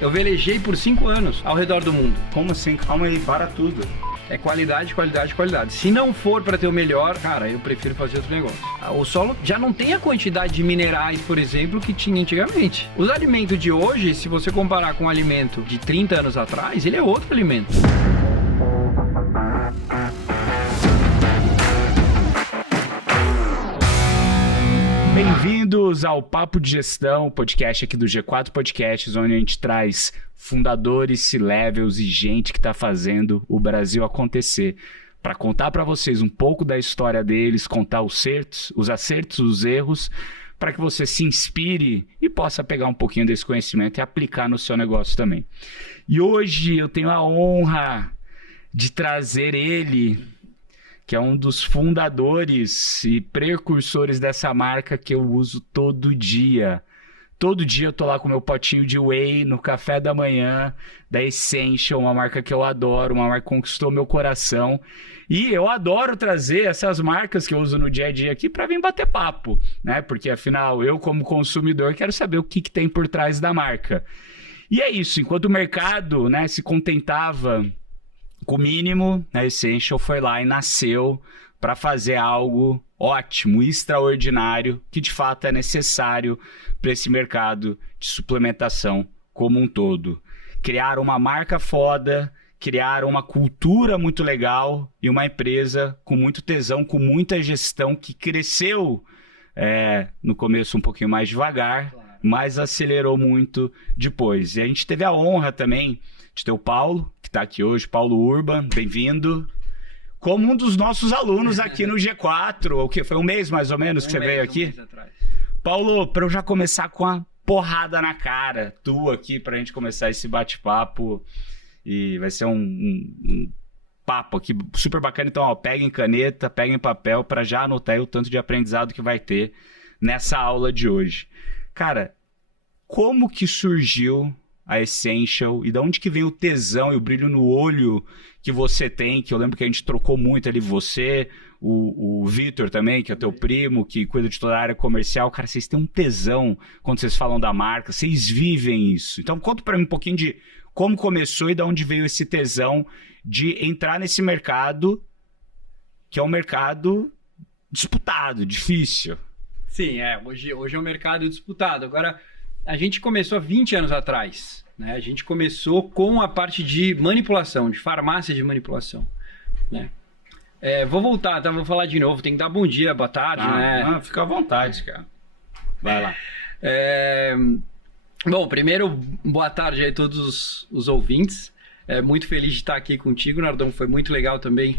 Eu velejei por 5 anos ao redor do mundo. Como assim? Calma aí, para tudo. É qualidade, qualidade, qualidade. Se não for para ter o melhor, cara, eu prefiro fazer outro negócio. O solo já não tem a quantidade de minerais, por exemplo, que tinha antigamente. Os alimentos de hoje, se você comparar com o alimento de 30 anos atrás, ele é outro alimento. Bem-vindos ao Papo de Gestão, podcast aqui do G4 Podcasts, onde a gente traz fundadores, C-levels e gente que está fazendo o Brasil acontecer. Para contar para vocês um pouco da história deles, contar os acertos, os erros, para que você se inspire e possa pegar um pouquinho desse conhecimento e aplicar no seu negócio também. E hoje eu tenho a honra de trazer ele, que é um dos fundadores e precursores dessa marca que eu uso todo dia. Todo dia eu tô lá com meu potinho de whey no café da manhã, da Essential, uma marca que eu adoro, uma marca que conquistou meu coração. E eu adoro trazer essas marcas que eu uso no dia a dia aqui para vir bater papo, né? Porque afinal, eu como consumidor quero saber o que tem por trás da marca. E é isso, enquanto o mercado, né, se contentava com o mínimo, a Essential foi lá e nasceu para fazer algo ótimo, extraordinário, que de fato é necessário para esse mercado de suplementação como um todo. Criaram uma marca foda, criaram uma cultura muito legal e uma empresa com muito tesão, com muita gestão, que cresceu no começo um pouquinho mais devagar, mas acelerou muito depois. E a gente teve a honra também de ter o Paulo, que está aqui hoje, Paulo Urban, bem-vindo. Como um dos nossos alunos aqui no G4, o que foi um mês mais ou menos que você veio aqui? Um mês atrás. Paulo, para eu já começar com a porrada na cara tua aqui, para a gente começar esse bate-papo, e vai ser um papo aqui super bacana. Então, ó, peguem caneta, peguem papel para já anotar aí o tanto de aprendizado que vai ter nessa aula de hoje. Cara, como que surgiu a Essential e de onde que vem o tesão e o brilho no olho que você tem, que eu lembro que a gente trocou muito ali, você, o Vitor também, que é teu primo, que cuida de toda a área comercial. Cara, vocês têm um tesão quando vocês falam da marca, vocês vivem isso. Então conta pra mim um pouquinho de como começou e de onde veio esse tesão de entrar nesse mercado, que é um mercado disputado, difícil. Sim, hoje é um mercado disputado. Agora, a gente começou há 20 anos atrás, né? A gente começou com a parte de manipulação, de farmácia de manipulação, né? Vou voltar, tá? Vou falar de novo, tem que dar bom dia, boa tarde, né? Não, fica à vontade, cara. Vai lá. Bom, primeiro, boa tarde aí a todos os ouvintes. Muito feliz de estar aqui contigo, Nardão. Foi muito legal também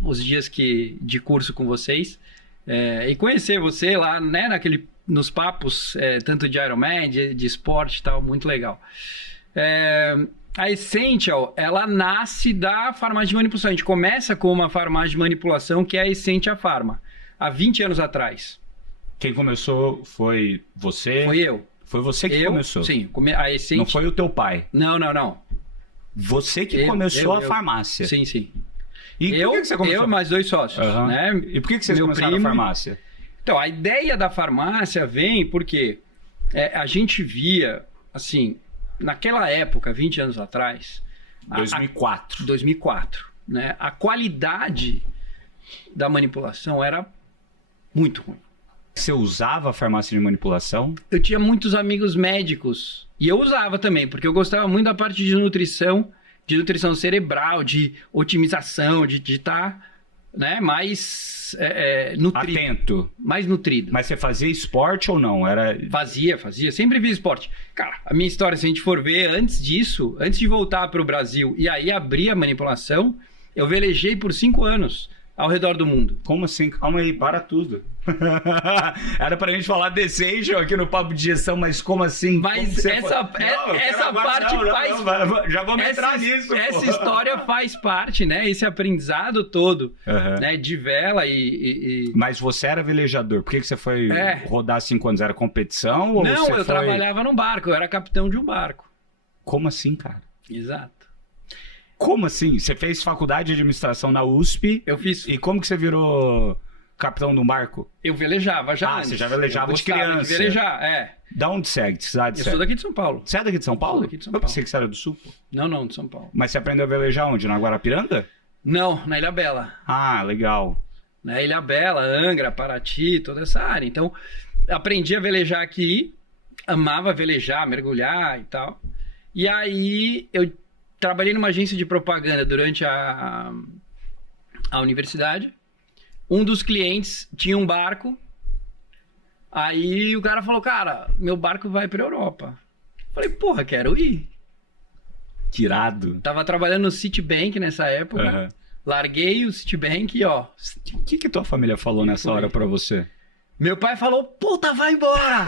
os dias de curso com vocês. E conhecer você lá, né, nos papos, tanto de Ironman, de esporte e tal, muito legal. A Essential, ela nasce da farmácia de manipulação. A gente começa com uma farmácia de manipulação que é a Essentia Pharma, há 20 anos atrás. Quem começou foi você? Foi eu. Foi você que começou? Sim. A Essentia... Não foi o teu pai? Não. Você que começou a farmácia? Sim. E por que você começou? Eu e mais 2 sócios. Uhum. Né? E por que vocês começaram a farmácia? Então, a ideia da farmácia vem porque a gente via, assim, naquela época, 20 anos atrás... 2004. 2004, né? A qualidade da manipulação era muito ruim. Você usava a farmácia de manipulação? Eu tinha muitos amigos médicos e eu usava também, porque eu gostava muito da parte de nutrição cerebral, de otimização, de estar, né, mais nutrido. Atento. Mais nutrido. Mas você fazia esporte ou não? Fazia. Sempre vi esporte. Cara, a minha história, se a gente for ver, antes disso, antes de voltar para o Brasil e aí abrir a manipulação, eu velejei por 5 anos ao redor do mundo. Como assim? Calma aí, para tudo. Era pra gente falar de Essential aqui no Papo de Gestão, mas como assim? Mas essa parte faz... Já vamos entrar nisso. Essa história faz parte, né? Esse aprendizado todo, né? De vela e... Mas você era velejador. Por que você foi rodar 5 anos? Era competição? Ou não, eu trabalhava num barco. Eu era capitão de um barco. Como assim, cara? Exato. Como assim? Você fez faculdade de administração na USP? Eu fiz. E como que você virou capitão de um barco? Eu velejava já antes. Você já velejava de criança. De velejar, é. Da onde você é? Que cidade Eu você sou é? daqui de São Paulo. Você é daqui de São Paulo? Sou daqui de São Eu Paulo. pensei que você era do Sul. Pô. Não, de São Paulo. Mas você aprendeu a velejar onde? Na Guarapiranga? Não, na Ilha Bela. Ah, legal. Na Ilha Bela, Angra, Paraty, toda essa área. Então, aprendi a velejar aqui, amava velejar, mergulhar e tal. E aí, eu trabalhei numa agência de propaganda durante a universidade. Um dos clientes tinha um barco. Aí o cara falou, cara, meu barco vai pra Europa. Falei, porra, quero ir. Que irado. Tava trabalhando no Citibank nessa época. Uhum. Larguei o Citibank e ó. O que tua família falou nessa hora pra você? Meu pai falou, puta, vai embora.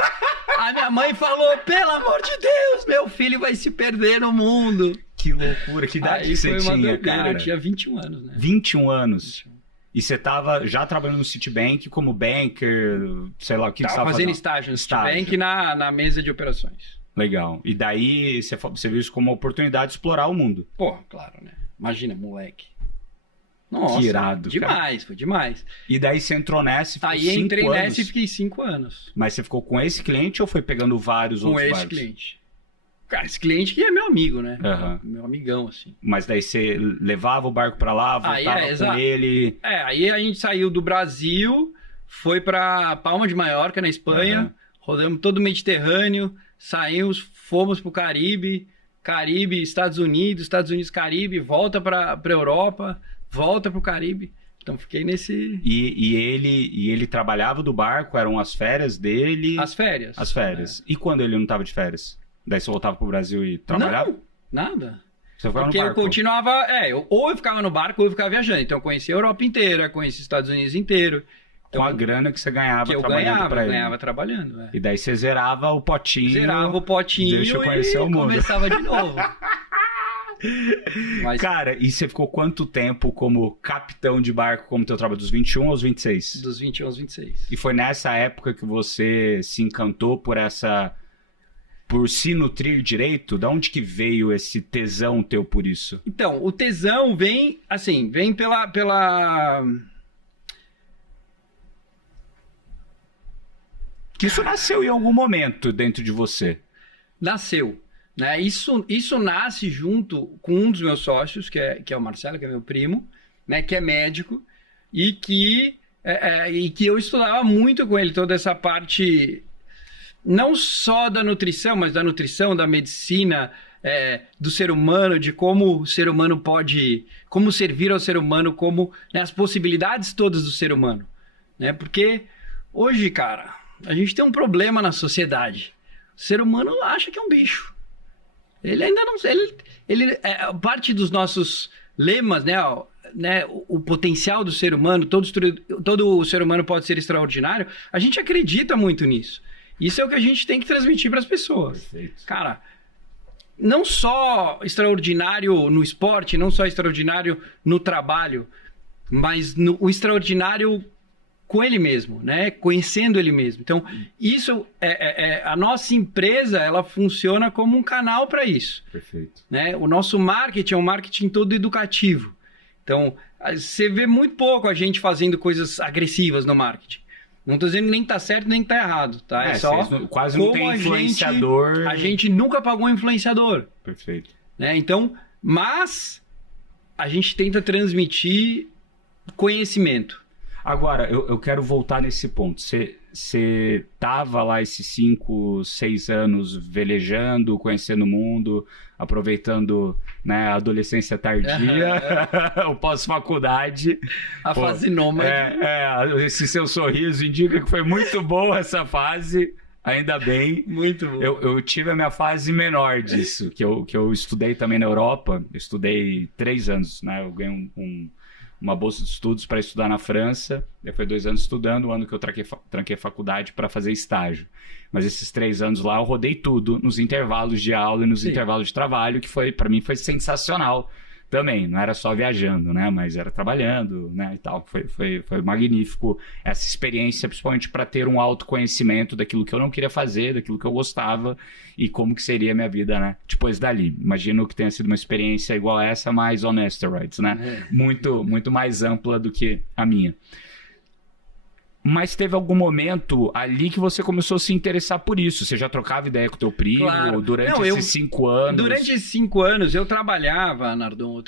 A minha mãe falou, pelo amor de Deus, meu filho vai se perder no mundo. Que loucura, que idade Aí você foi uma tinha, doideira, cara? eu tinha 21 anos, né? 21 anos. E você tava já trabalhando no Citibank como banker, sei lá, o que você Tava tava fazendo fazendo? estágio no Citibank na mesa de operações. Legal. E daí você viu isso como uma oportunidade de explorar o mundo. Pô, claro, né? Imagina, moleque. Nossa, Que irado, demais, cara. Foi demais. E daí você entrou nessa e ficou Aí 5 entrei anos. nessa e fiquei 5 anos. Mas você ficou com esse cliente ou foi pegando vários Com outros esse barcos? cliente. Cara, esse cliente que é meu amigo, né? Aham. Meu amigão, assim. Mas daí você levava o barco pra lá, voltava com exato. ele... Aí a gente saiu do Brasil, foi pra Palma de Maiorca, na Espanha, rodamos todo o Mediterrâneo, saímos, fomos pro Caribe, Estados Unidos, Caribe, volta pra Europa, volta pro Caribe. Então fiquei nesse... E ele trabalhava do barco, eram as férias dele... As férias. As férias. E quando ele não tava de férias? Daí você voltava pro Brasil e trabalhava? Não, nada. Você ficava Porque no eu barco? continuava... ou eu ficava no barco ou eu ficava viajando. Então eu conheci a Europa inteira, conheci os Estados Unidos inteiro. Então, Com a grana que você ganhava que eu trabalhando pra ele. ganhava trabalhando. É. E daí você zerava o potinho. Zerava o potinho Deixa eu conhecer e o mundo. começava de novo. Mas Cara, e você ficou quanto tempo como capitão de barco, como teu trabalho? Dos 21 aos 26? dos 21 aos 26. E foi nessa época que você se encantou por se nutrir direito? Da onde que veio esse tesão teu por isso? Então, o tesão vem, assim, vem pela... Que isso nasceu em algum momento dentro de você. Nasceu, né? Isso nasce junto com um dos meus sócios, que é o Marcelo, que é meu primo, né? Que é médico, e que eu estudava muito com ele toda essa parte, não só da nutrição, mas da nutrição, da medicina, do ser humano, de como o ser humano pode... Como servir ao ser humano, como, né, as possibilidades todas do ser humano, né? Porque hoje, cara, a gente tem um problema na sociedade. O ser humano acha que é um bicho. Ele ainda não... parte dos nossos lemas, né? O potencial do ser humano, todo o ser humano pode ser extraordinário. A gente acredita muito nisso. Isso é o que a gente tem que transmitir para as pessoas. Perfeito. Cara, não só extraordinário no esporte, não só extraordinário no trabalho, mas o extraordinário com ele mesmo, né? Conhecendo ele mesmo. Então, isso a nossa empresa, ela funciona como um canal para isso. Perfeito. Né? O nosso marketing é um marketing todo educativo. Então, você vê muito pouco a gente fazendo coisas agressivas no marketing. Não estou dizendo que nem está certo nem está errado, tá? É só quase não tem influenciador. A gente nunca pagou um influenciador. Perfeito. Né? Então, mas a gente tenta transmitir conhecimento. Agora, eu quero voltar nesse ponto. Você tava lá esses 5, 6 anos velejando, conhecendo o mundo, aproveitando, né, a adolescência tardia, o pós-faculdade. A fase nômade. Esse seu sorriso indica que foi muito boa essa fase, ainda bem. Muito bom. Eu tive a minha fase menor disso, que eu estudei também na Europa. Eu estudei 3 anos, né? Eu ganhei uma bolsa de estudos para estudar na França. Daí foi 2 anos estudando, o ano que eu tranquei a faculdade para fazer estágio. Mas esses 3 anos lá eu rodei tudo nos intervalos de aula e nos intervalos de trabalho, que para mim foi sensacional também. Não era só viajando, né? Mas era trabalhando, né? E tal. Foi magnífico essa experiência, principalmente para ter um autoconhecimento daquilo que eu não queria fazer, daquilo que eu gostava e como que seria a minha vida, né? Depois dali. Imagino que tenha sido uma experiência igual a essa, mas on steroids, né? Muito, muito mais ampla do que a minha. Mas teve algum momento ali que você começou a se interessar por isso? Você já trocava ideia com o teu primo durante esses 5 anos? Durante esses 5 anos eu trabalhava, Nardon,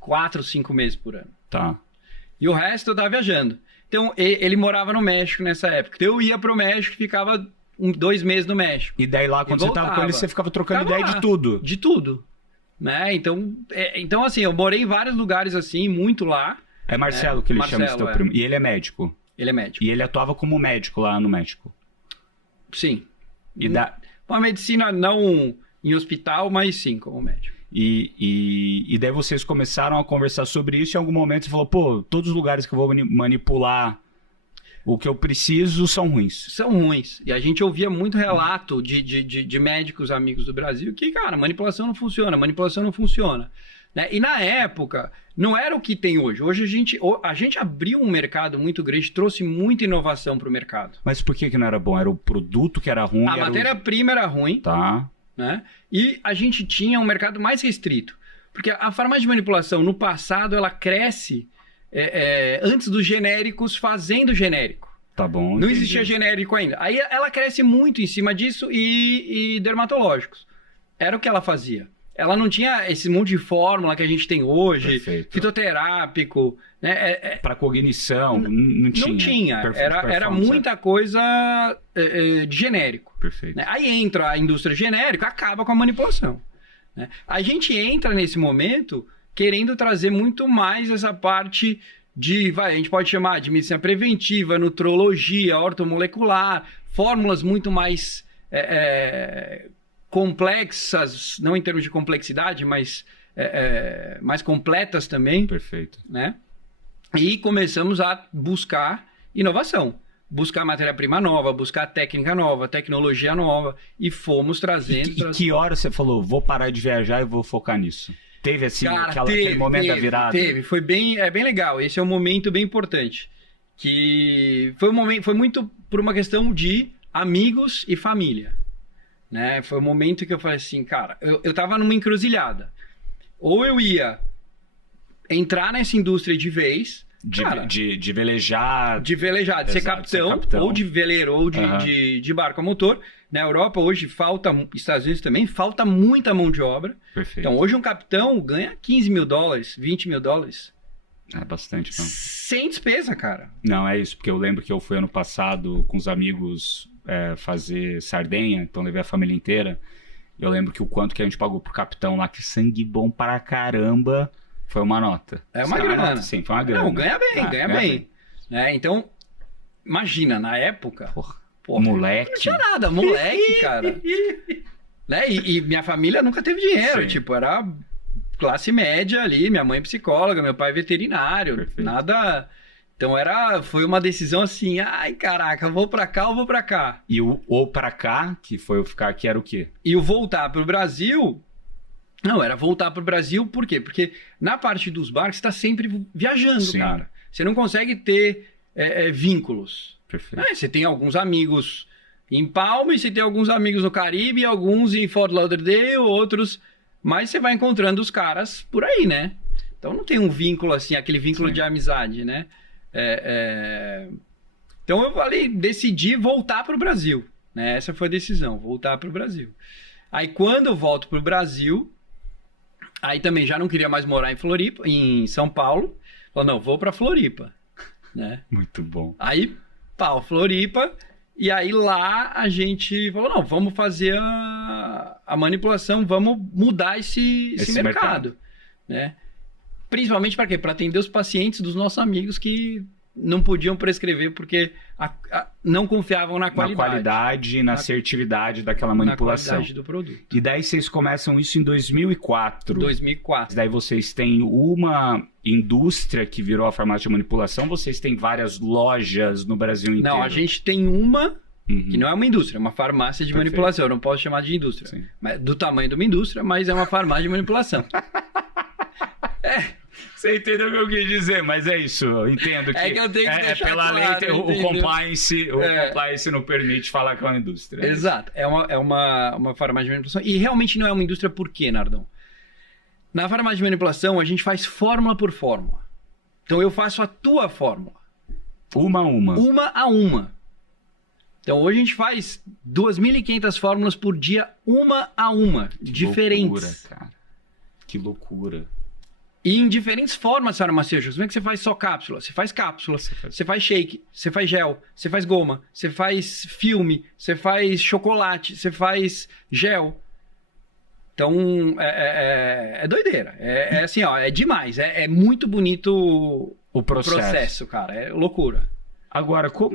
4, 5 meses por ano. Tá. E o resto eu tava viajando. Então, ele morava no México nessa época. Então, eu ia pro México e ficava 2 meses no México. E daí lá, quando você tava com ele, você ficava trocando ideia de tudo? De tudo. Né? Então, assim, eu morei em vários lugares assim, muito lá. É Marcelo que ele chama esse teu primo. E ele é médico? Ele é médico. E ele atuava como médico lá no México? Sim. E uma medicina não em hospital, mas sim como médico. E daí vocês começaram a conversar sobre isso e em algum momento você falou, pô, todos os lugares que eu vou manipular o que eu preciso são ruins. São ruins. E a gente ouvia muito relato de médicos amigos do Brasil que, cara, manipulação não funciona. Né? E na época, não era o que tem hoje. Hoje a gente abriu um mercado muito grande, trouxe muita inovação para o mercado. Mas por que não era bom? Era o produto que era ruim? A matéria-prima era ruim. Tá. Né? E a gente tinha um mercado mais restrito. Porque a farmácia de manipulação, no passado, ela cresce antes dos genéricos fazendo genérico. Tá bom. Não existia genérico ainda. Aí ela cresce muito em cima disso e dermatológicos. Era o que ela fazia. Ela não tinha esse monte de fórmula que a gente tem hoje, perfeito, fitoterápico. Né? Para cognição, não tinha. Não tinha. Era muita coisa de genérico. Perfeito. Né? Aí entra a indústria genérica, acaba com a manipulação. Né? A gente entra nesse momento querendo trazer muito mais essa parte a gente pode chamar de medicina preventiva, nutrologia, ortomolecular, fórmulas muito mais complexas, não em termos de complexidade, mas mais completas também. Perfeito. Né? E começamos a buscar inovação. Buscar matéria-prima nova, buscar técnica nova, tecnologia nova, e fomos trazendo... E que hora você falou, vou parar de viajar e vou focar nisso? Teve assim, aquele momento da virada? Teve, foi bem legal. Esse é um momento bem importante. Que foi muito por uma questão de amigos e família. Né? Foi um momento que eu falei assim, cara, eu tava numa encruzilhada. Ou eu ia entrar nessa indústria de vez... De velejar. De velejar, de ser capitão, ou de veleiro, ou de barco a motor. Na Europa, hoje, Estados Unidos também, falta muita mão de obra. Perfeito. Então, hoje um capitão ganha $15 mil, $20 mil. É bastante, não. Sem despesa, cara. Não, é isso, porque eu lembro que eu fui ano passado com os amigos fazer Sardenha, então levei a família inteira. Eu lembro que o quanto que a gente pagou pro capitão lá, que sangue bom para caramba... Foi uma nota. É uma grana. Nota, sim, foi uma grana. Não, ganha bem. Né? Então, imagina, na época... Porra, moleque. Não tinha nada, moleque, cara. Né? E minha família nunca teve dinheiro. Sim. Tipo, era classe média ali, minha mãe psicóloga, meu pai veterinário. Perfeito. Nada... Então, foi uma decisão assim, ai, caraca, vou pra cá ou vou pra cá? E o pra cá, que foi o ficar aqui, era o quê? E o voltar pro Brasil... Não, era voltar para o Brasil, por quê? Porque na parte dos barcos você está sempre viajando, sim, cara. Você não consegue ter vínculos. Perfeito. Você tem alguns amigos em Palma, e você tem alguns amigos no Caribe, alguns em Fort Lauderdale, outros... Mas você vai encontrando os caras por aí, né? Então não tem um vínculo assim, aquele vínculo, sim, de amizade, né? Então eu decidi voltar para o Brasil. Né? Essa foi a decisão, voltar para o Brasil. Aí quando eu volto para o Brasil... Aí também já não queria mais morar em Floripa, em São Paulo. Falei, não, vou pra Floripa. Né? Muito bom. Aí, Floripa. E aí lá a gente falou, não, vamos fazer a manipulação, vamos mudar esse mercado. Né? Principalmente para quê? Para atender os pacientes dos nossos amigos que não podiam prescrever porque não confiavam na qualidade. Na qualidade e na assertividade daquela manipulação. Na qualidade do produto. E daí vocês começam isso em 2004. 2004. Daí vocês têm uma indústria que virou a farmácia de manipulação, vocês têm várias lojas no Brasil inteiro? Não, a gente tem uma que não é uma indústria, é uma farmácia de manipulação. Eu não posso chamar de indústria. Sim. Do tamanho de uma indústria, mas é uma farmácia de manipulação. Você entendeu o que eu quis dizer, mas é isso, eu entendo que... É que eu tenho que deixar pela claro, lei, o compliance não permite falar que é uma indústria. Exato, é uma farmácia de manipulação. E realmente não é uma indústria por quê, Nardon? Na farmácia de manipulação, a gente faz fórmula por fórmula. Então eu faço a tua fórmula. Uma a uma. Uma a uma. Então, hoje a gente faz 2.500 fórmulas por dia, uma a uma, diferentes. Loucura, cara. Que loucura. E em diferentes formas farmacêuticas. Como é que você faz só cápsula? Você faz cápsula, você faz shake, você faz gel, você faz goma, você faz filme, você faz chocolate, você faz gel. Então, é doideira. É assim, ó, é demais. É muito bonito o processo, cara. É loucura. Agora, qual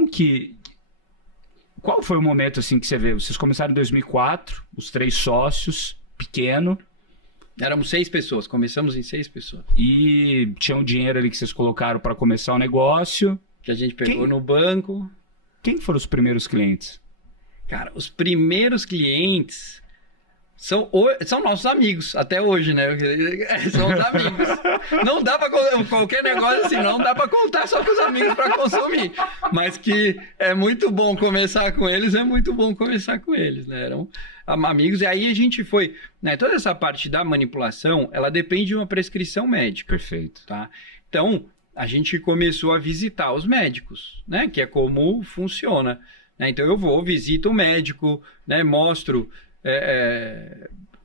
foi o momento assim que você vê? Vocês começaram em 2004, os 3 sócios, pequeno. Éramos 6 pessoas, começamos em 6 pessoas. E tinha um dinheiro ali que vocês colocaram para começar o negócio. Que a gente pegou no banco. Quem foram os primeiros clientes? Cara, os primeiros clientes são nossos amigos, até hoje, né? São os amigos. Não dá pra qualquer negócio assim, não dá pra contar só com os amigos pra consumir. Mas que é muito bom conversar com eles, né? Eram amigos, e aí a gente foi, né? Toda essa parte da manipulação, ela depende de uma prescrição médica. Perfeito. Tá? Então, a gente começou a visitar os médicos, né? Que é como funciona. Né? Então, eu visito o médico, né? Mostro,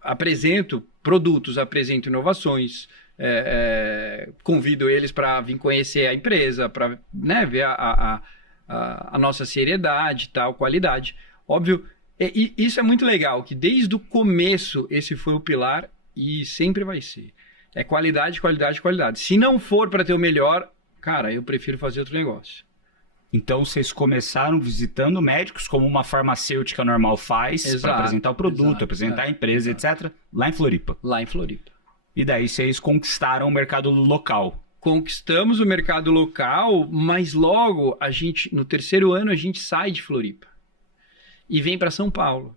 apresento produtos, apresento inovações, convido eles para vir conhecer a empresa, para, né, ver a nossa seriedade, tal, qualidade. Óbvio, isso é muito legal, que desde o começo esse foi o pilar e sempre vai ser. É qualidade, qualidade, qualidade. Se não for para ter o melhor, cara, eu prefiro fazer outro negócio. Então, vocês começaram visitando médicos, como uma farmacêutica normal faz, para apresentar o produto, apresentar a empresa, etc., lá em Floripa. Lá em Floripa. E daí vocês conquistaram o mercado local. Conquistamos o mercado local, mas logo, no 3º ano, a gente sai de Floripa e vem para São Paulo.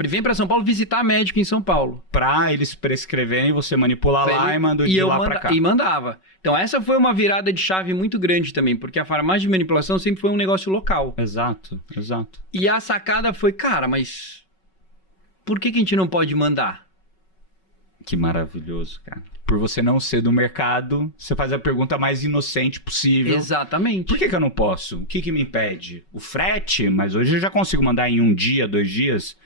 Vem para São Paulo visitar médico em São Paulo. Para eles prescreverem, você manipula lá e manda de lá para cá. E mandava. Então, essa foi uma virada de chave muito grande também, porque a farmácia de manipulação sempre foi um negócio local. Exato. E a sacada foi, cara, mas por que a gente não pode mandar? Que maravilhoso, cara. Por você não ser do mercado, você faz a pergunta mais inocente possível. Exatamente. Por que eu não posso? O que me impede? O frete? Mas hoje eu já consigo mandar em 1 dia, 2 dias.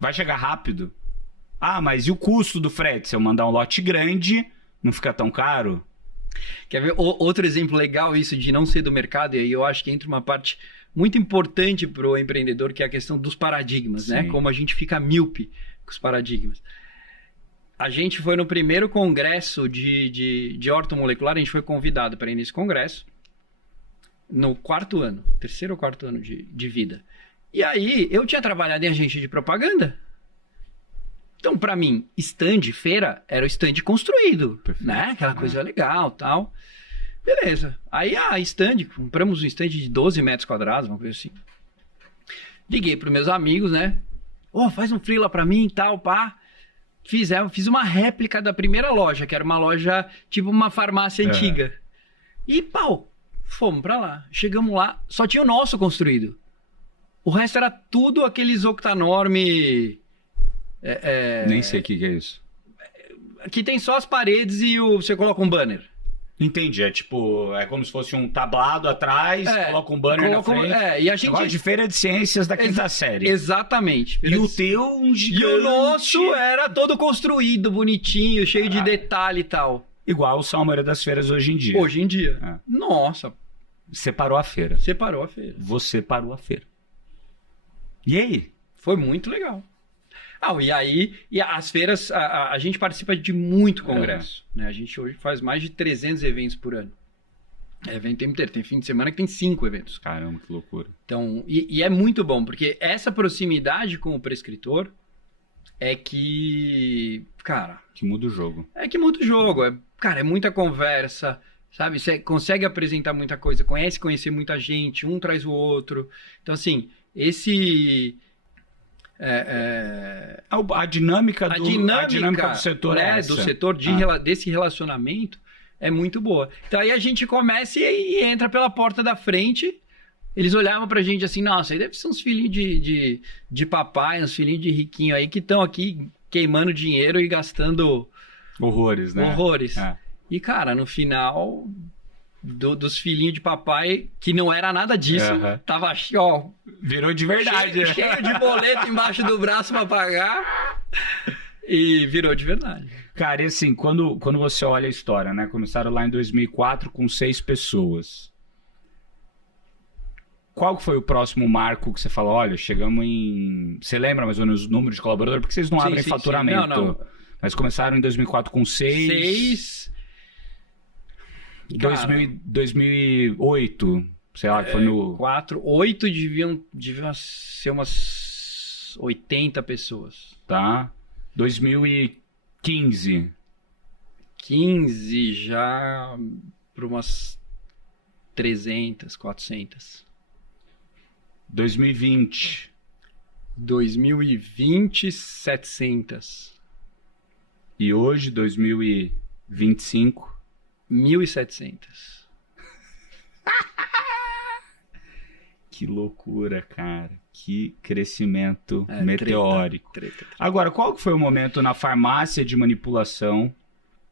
Vai chegar rápido. Ah, mas e o custo do frete? Se eu mandar um lote grande, não fica tão caro? Quer ver outro exemplo legal isso de não ser do mercado? E aí eu acho que entra uma parte muito importante para o empreendedor, que é a questão dos paradigmas, né? Como a gente fica míope com os paradigmas. A gente foi no primeiro congresso de ortomolecular, a gente foi convidado para ir nesse congresso no 4º ano, 3º ou 4º ano de vida. E aí, eu tinha trabalhado em agência de propaganda. Então, para mim, feira, era o stand construído, né? Aquela coisa legal, tal. Beleza. Aí, compramos um stand de 12 metros quadrados, uma coisa assim. Liguei pros meus amigos, né? Faz um freela pra mim e tal, pá. Fiz uma réplica da primeira loja, que era uma loja, tipo uma farmácia antiga. E, fomos pra lá. Chegamos lá, só tinha o nosso construído. O resto era tudo aqueles octanorme... Nem sei o que é isso. Que tem só as paredes e você coloca um banner. Entendi, é como se fosse um tablado atrás, coloca um banner na frente. E a gente... Negócio de feira de ciências da 5ª série. Exatamente. E o teu, um gigante. E o nosso era todo construído, bonitinho, cheio de detalhe e tal. Igual são a maioria das feiras hoje em dia. Hoje em dia. Nossa. Separou a feira. Separou a feira. Você parou a feira. E aí? Foi muito legal. E aí, as feiras, a gente participa de muito congresso. Né? A gente hoje faz mais de 300 eventos por ano. Evento inteiro. Tem fim de semana que tem 5 eventos. Caramba, que loucura. Então, e é muito bom, porque essa proximidade com o prescritor é que, cara... Que muda o jogo. É que muda o jogo. É muita conversa, sabe? Você consegue apresentar muita coisa, conhecer muita gente, um traz o outro. Então, assim, a dinâmica do setor, né, do setor desse relacionamento é muito boa. Então aí a gente começa e entra pela porta da frente. Eles olhavam pra gente assim, nossa, aí deve ser uns filhinhos de papai, uns filhinhos de riquinho aí que estão aqui queimando dinheiro e gastando horrores, né? Horrores. E cara, no final dos filhinhos de papai, que não era nada disso. Tava, ó... Virou de verdade. Cheio de boleto embaixo do braço pra pagar. E virou de verdade. Cara, e assim, quando você olha a história, né? Começaram lá em 2004 com 6 pessoas. Qual que foi o próximo marco que você falou? Olha, chegamos em... Você lembra mais ou menos o número de colaboradores? Porque vocês não abrem faturamento. Não. Mas começaram em 2004 com 6... 2008, sei lá, que foi no... 8 deviam ser umas 80 pessoas. Tá. 2015. 15 já para umas 300, 400. 2020. 2020, 700. E hoje, 2025... 1.700. Que loucura, cara. Que crescimento meteórico. Treta. Agora, qual que foi o momento na farmácia de manipulação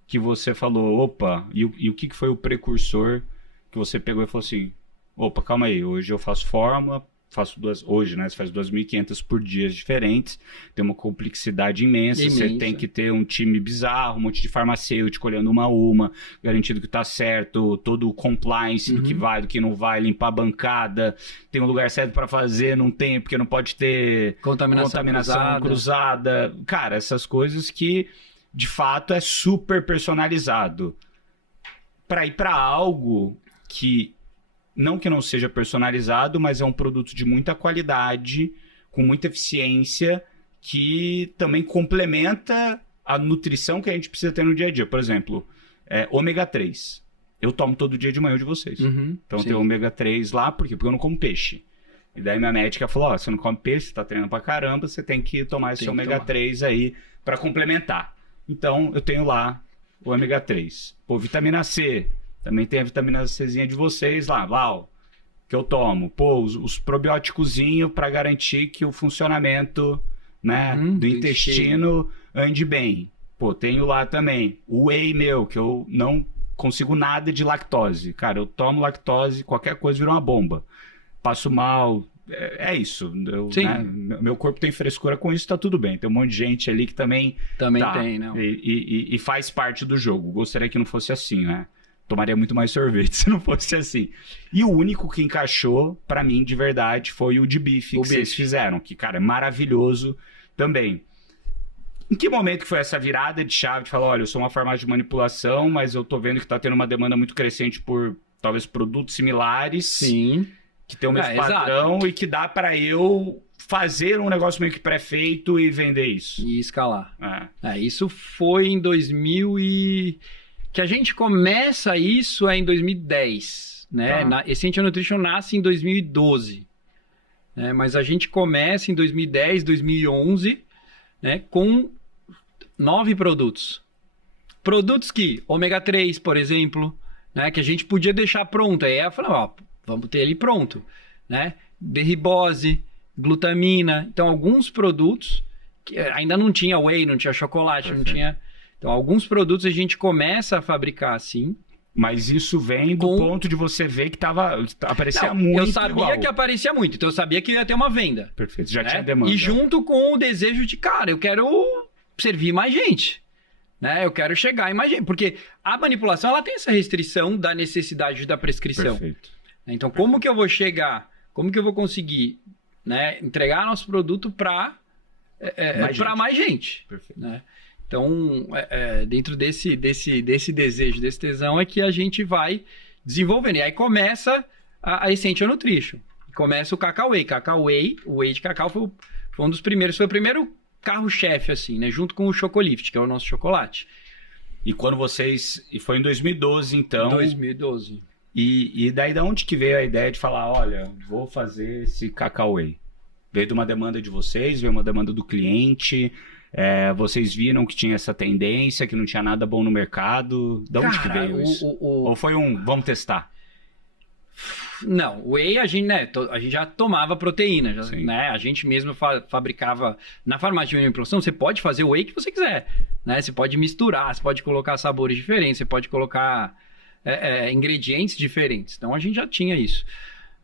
que você falou, opa, e o que foi o precursor que você pegou e falou assim, opa, calma aí, hoje eu faço fórmula, hoje, né, você faz 2.500 por dias diferentes, tem uma complexidade imensa, você tem que ter um time bizarro, um monte de farmacêutico olhando uma a uma, garantido que tá certo, todo o compliance do que vai, do que não vai, limpar a bancada, tem um lugar certo para fazer, não tem, porque não pode ter contaminação cruzada. Cara, essas coisas que, de fato, é super personalizado. Para ir para algo que não seja personalizado, mas é um produto de muita qualidade, com muita eficiência, que também complementa a nutrição que a gente precisa ter no dia a dia. Por exemplo, ômega 3. Eu tomo todo dia de manhã de vocês. Então tem ômega 3 lá, por quê? Porque eu não como peixe. E daí minha médica falou, você não come peixe, você tá treinando pra caramba, você tem que tomar esse ômega 3 aí para complementar. Então eu tenho lá o ômega 3. Pô, vitamina C. Também tem a vitamina Czinha de vocês lá, Val, que eu tomo. Pô, os probióticozinhos para garantir que o funcionamento, né, do intestino ande bem. Pô, tenho lá também o whey meu, que eu não consigo nada de lactose. Cara, eu tomo lactose, qualquer coisa vira uma bomba. Passo mal, é isso. Né, meu corpo tem frescura com isso, tá tudo bem. Tem um monte de gente ali que também tem, não. E faz parte do jogo. Gostaria que não fosse assim, né? Tomaria muito mais sorvete se não fosse assim. E o único que encaixou, pra mim, de verdade, foi o de bife que vocês fizeram. Que, cara, é maravilhoso também. Em que momento que foi essa virada de chave de falar, olha, eu sou uma farmácia de manipulação, mas eu tô vendo que tá tendo uma demanda muito crescente por, talvez, produtos similares. Sim. Que tem o mesmo padrão e que dá pra eu fazer um negócio meio que pré-feito e vender isso. E escalar. Isso foi em 2000 e... Que a gente começa isso em 2010, né? Essential Nutrition nasce em 2012, né? Mas a gente começa em 2010, 2011, né? Com 9 produtos. Produtos que, ômega 3, por exemplo, né? Que a gente podia deixar pronto. Aí ela falou, vamos ter ele pronto, né? Derribose, glutamina. Então, alguns produtos que ainda não tinha whey, não tinha chocolate, não tinha... Então, alguns produtos a gente começa a fabricar assim. Mas isso vem do ponto de você ver que aparecia muito. Eu sabia que aparecia muito, então eu sabia que ia ter uma venda. Perfeito, já tinha demanda. E junto com o desejo de, cara, eu quero servir mais gente. Né? Eu quero chegar em mais gente. Porque a manipulação, ela tem essa restrição da necessidade da prescrição. Perfeito. Então, como que eu vou chegar, como que eu vou conseguir, né, entregar nosso produto para mais gente? Perfeito. Né? Então, dentro desse desejo, desse tesão, é que a gente vai desenvolvendo. E aí começa a Essential Nutrition. Começa o Cacau Whey. Cacau Whey, o whey de cacau foi um dos primeiros. Foi o primeiro carro-chefe, assim, né? Junto com o Chocolift, que é o nosso chocolate. E quando e foi em 2012, então... 2012. E daí, da onde que veio a ideia de falar, olha, vou fazer esse Cacau Whey? Veio de uma demanda de vocês, veio uma demanda do cliente... vocês viram que tinha essa tendência, que não tinha nada bom no mercado? De onde que veio isso? Ou foi vamos testar? Não, o whey a gente já tomava proteína, né? A gente mesmo fabricava na farmácia de manipulação. Você pode fazer o whey que você quiser, né? Você pode misturar, você pode colocar sabores diferentes, você pode colocar ingredientes diferentes. Então a gente já tinha isso,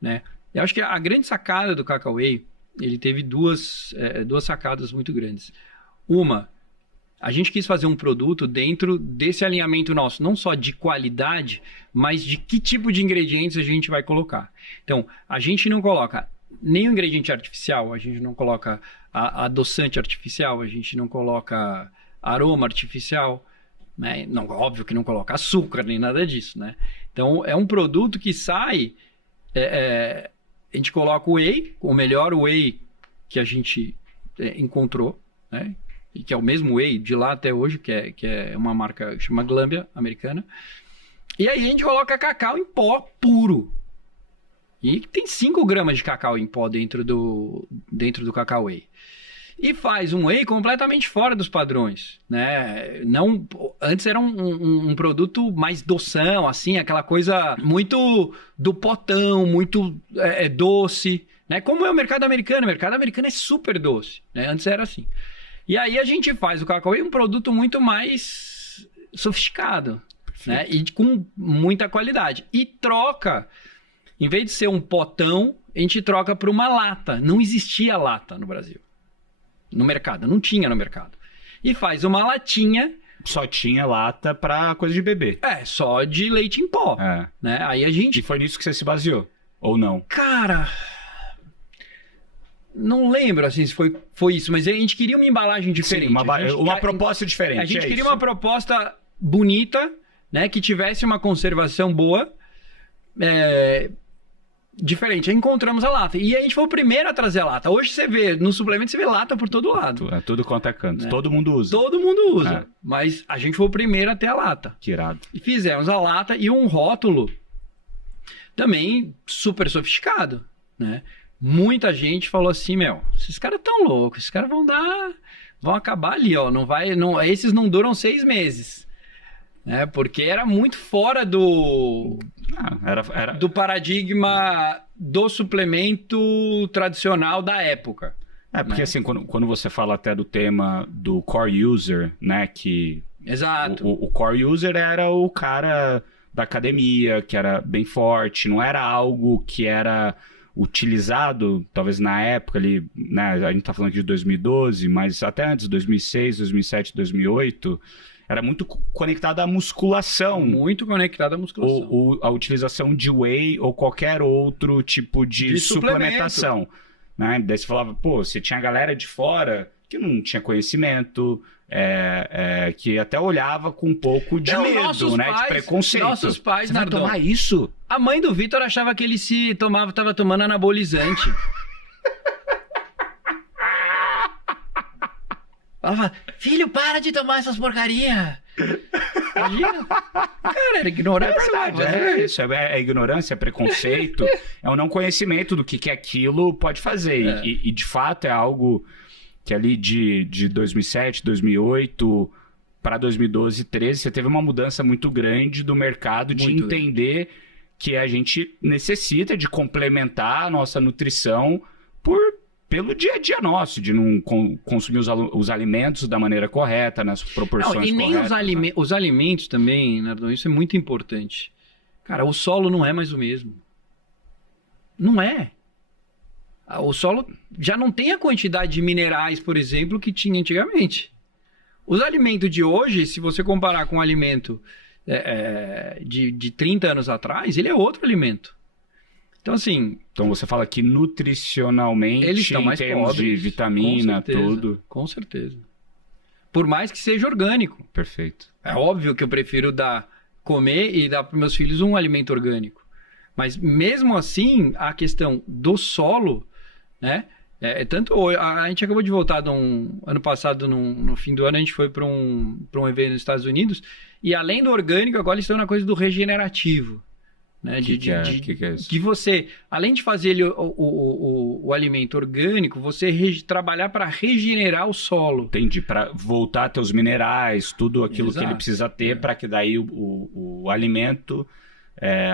né? Eu acho que a grande sacada do Cacau Whey, ele teve duas sacadas muito grandes. Uma, a gente quis fazer um produto dentro desse alinhamento nosso, não só de qualidade, mas de que tipo de ingredientes a gente vai colocar. Então, a gente não coloca nenhum ingrediente artificial, a gente não coloca adoçante artificial, a gente não coloca aroma artificial, né? Não, óbvio que não coloca açúcar nem nada disso, né? Então, é um produto que sai... a gente coloca o whey, o melhor whey que a gente encontrou, né? E que é o mesmo whey de lá até hoje, que é uma marca que chama Glambia, americana. E aí a gente coloca cacau em pó puro. E tem 5 gramas de cacau em pó dentro do Cacau Whey. E faz um whey completamente fora dos padrões, né? Não, antes era um produto mais doção, assim, aquela coisa muito do potão, muito doce, né? Como é o mercado americano. O mercado americano é super doce, né? Antes era assim. E aí a gente faz o Cacau Whey um produto muito mais sofisticado, né? E com muita qualidade. E troca, em vez de ser um potão, a gente troca para uma lata. Não existia lata no Brasil. No mercado, não tinha no mercado. E faz uma latinha. Só tinha lata pra coisa de bebê. Só de leite em pó. Né? Aí a gente... E foi nisso que você se baseou? Ou não? Cara... Não lembro, assim, se foi isso, mas a gente queria uma embalagem diferente. Sim, uma proposta diferente. A gente queria uma proposta bonita, né? Que tivesse uma conservação boa, diferente. Aí encontramos a lata. E a gente foi o primeiro a trazer a lata. Hoje você vê, no suplemento você vê lata por todo lado. Tudo quanto é canto. Né? Todo mundo usa. Todo mundo usa. Mas a gente foi o primeiro a ter a lata. Que irado. E fizemos a lata e um rótulo também super sofisticado, né? Muita gente falou assim, esses caras tão loucos, esses caras vão acabar ali, ó, esses não duram 6 meses, né? Porque era muito fora do paradigma do suplemento tradicional da época. Porque né? assim, quando você fala até do tema do core user, né, que... Exato. O core user era o cara da academia, que era bem forte, não era algo que era... utilizado, talvez na época ali, né, a gente tá falando aqui de 2012, mas até antes, 2006, 2007, 2008, era muito conectado à musculação. Muito conectado à musculação. Ou a utilização de whey ou qualquer outro tipo de suplementação. Né? Daí você falava, você tinha a galera de fora que não tinha conhecimento, que até olhava com um pouco de medo, né? De preconceito. Nossos pais, você vai tomar isso? A mãe do Vitor achava que ele tava tomando anabolizante. Falava, filho, para de tomar essas porcaria. Imagina. Cara, era ignorância. É isso, é ignorância, é preconceito, é o não conhecimento do que aquilo pode fazer. E de fato é algo que ali de 2007, 2008 para 2012, 2013, você teve uma mudança muito grande do mercado de entender que a gente necessita de complementar a nossa nutrição pelo dia a dia nosso, de não consumir os alimentos da maneira correta, nas proporções corretas. E nem os alimentos também, Nardon, isso é muito importante. Cara, o solo não é mais o mesmo. Não é. O solo já não tem a quantidade de minerais, por exemplo, que tinha antigamente. Os alimentos de hoje, se você comparar com o alimento de 30 anos atrás, ele é outro alimento. Então, assim... Então, você fala que nutricionalmente, eles estão mais termos pobres, de vitamina, tudo... Com certeza. Por mais que seja orgânico. Perfeito. É óbvio que eu prefiro comer e dar para meus filhos um alimento orgânico. Mas, mesmo assim, a questão do solo, né? A gente acabou de voltar ano passado, no fim do ano, a gente foi para um evento nos Estados Unidos, e além do orgânico, agora eles estão na coisa do regenerativo. Né? Que é isso? Que você, além de fazer o alimento orgânico, você trabalhar para regenerar o solo. Entendi, para voltar a ter os minerais, tudo aquilo Exato. Que ele precisa ter para que daí o alimento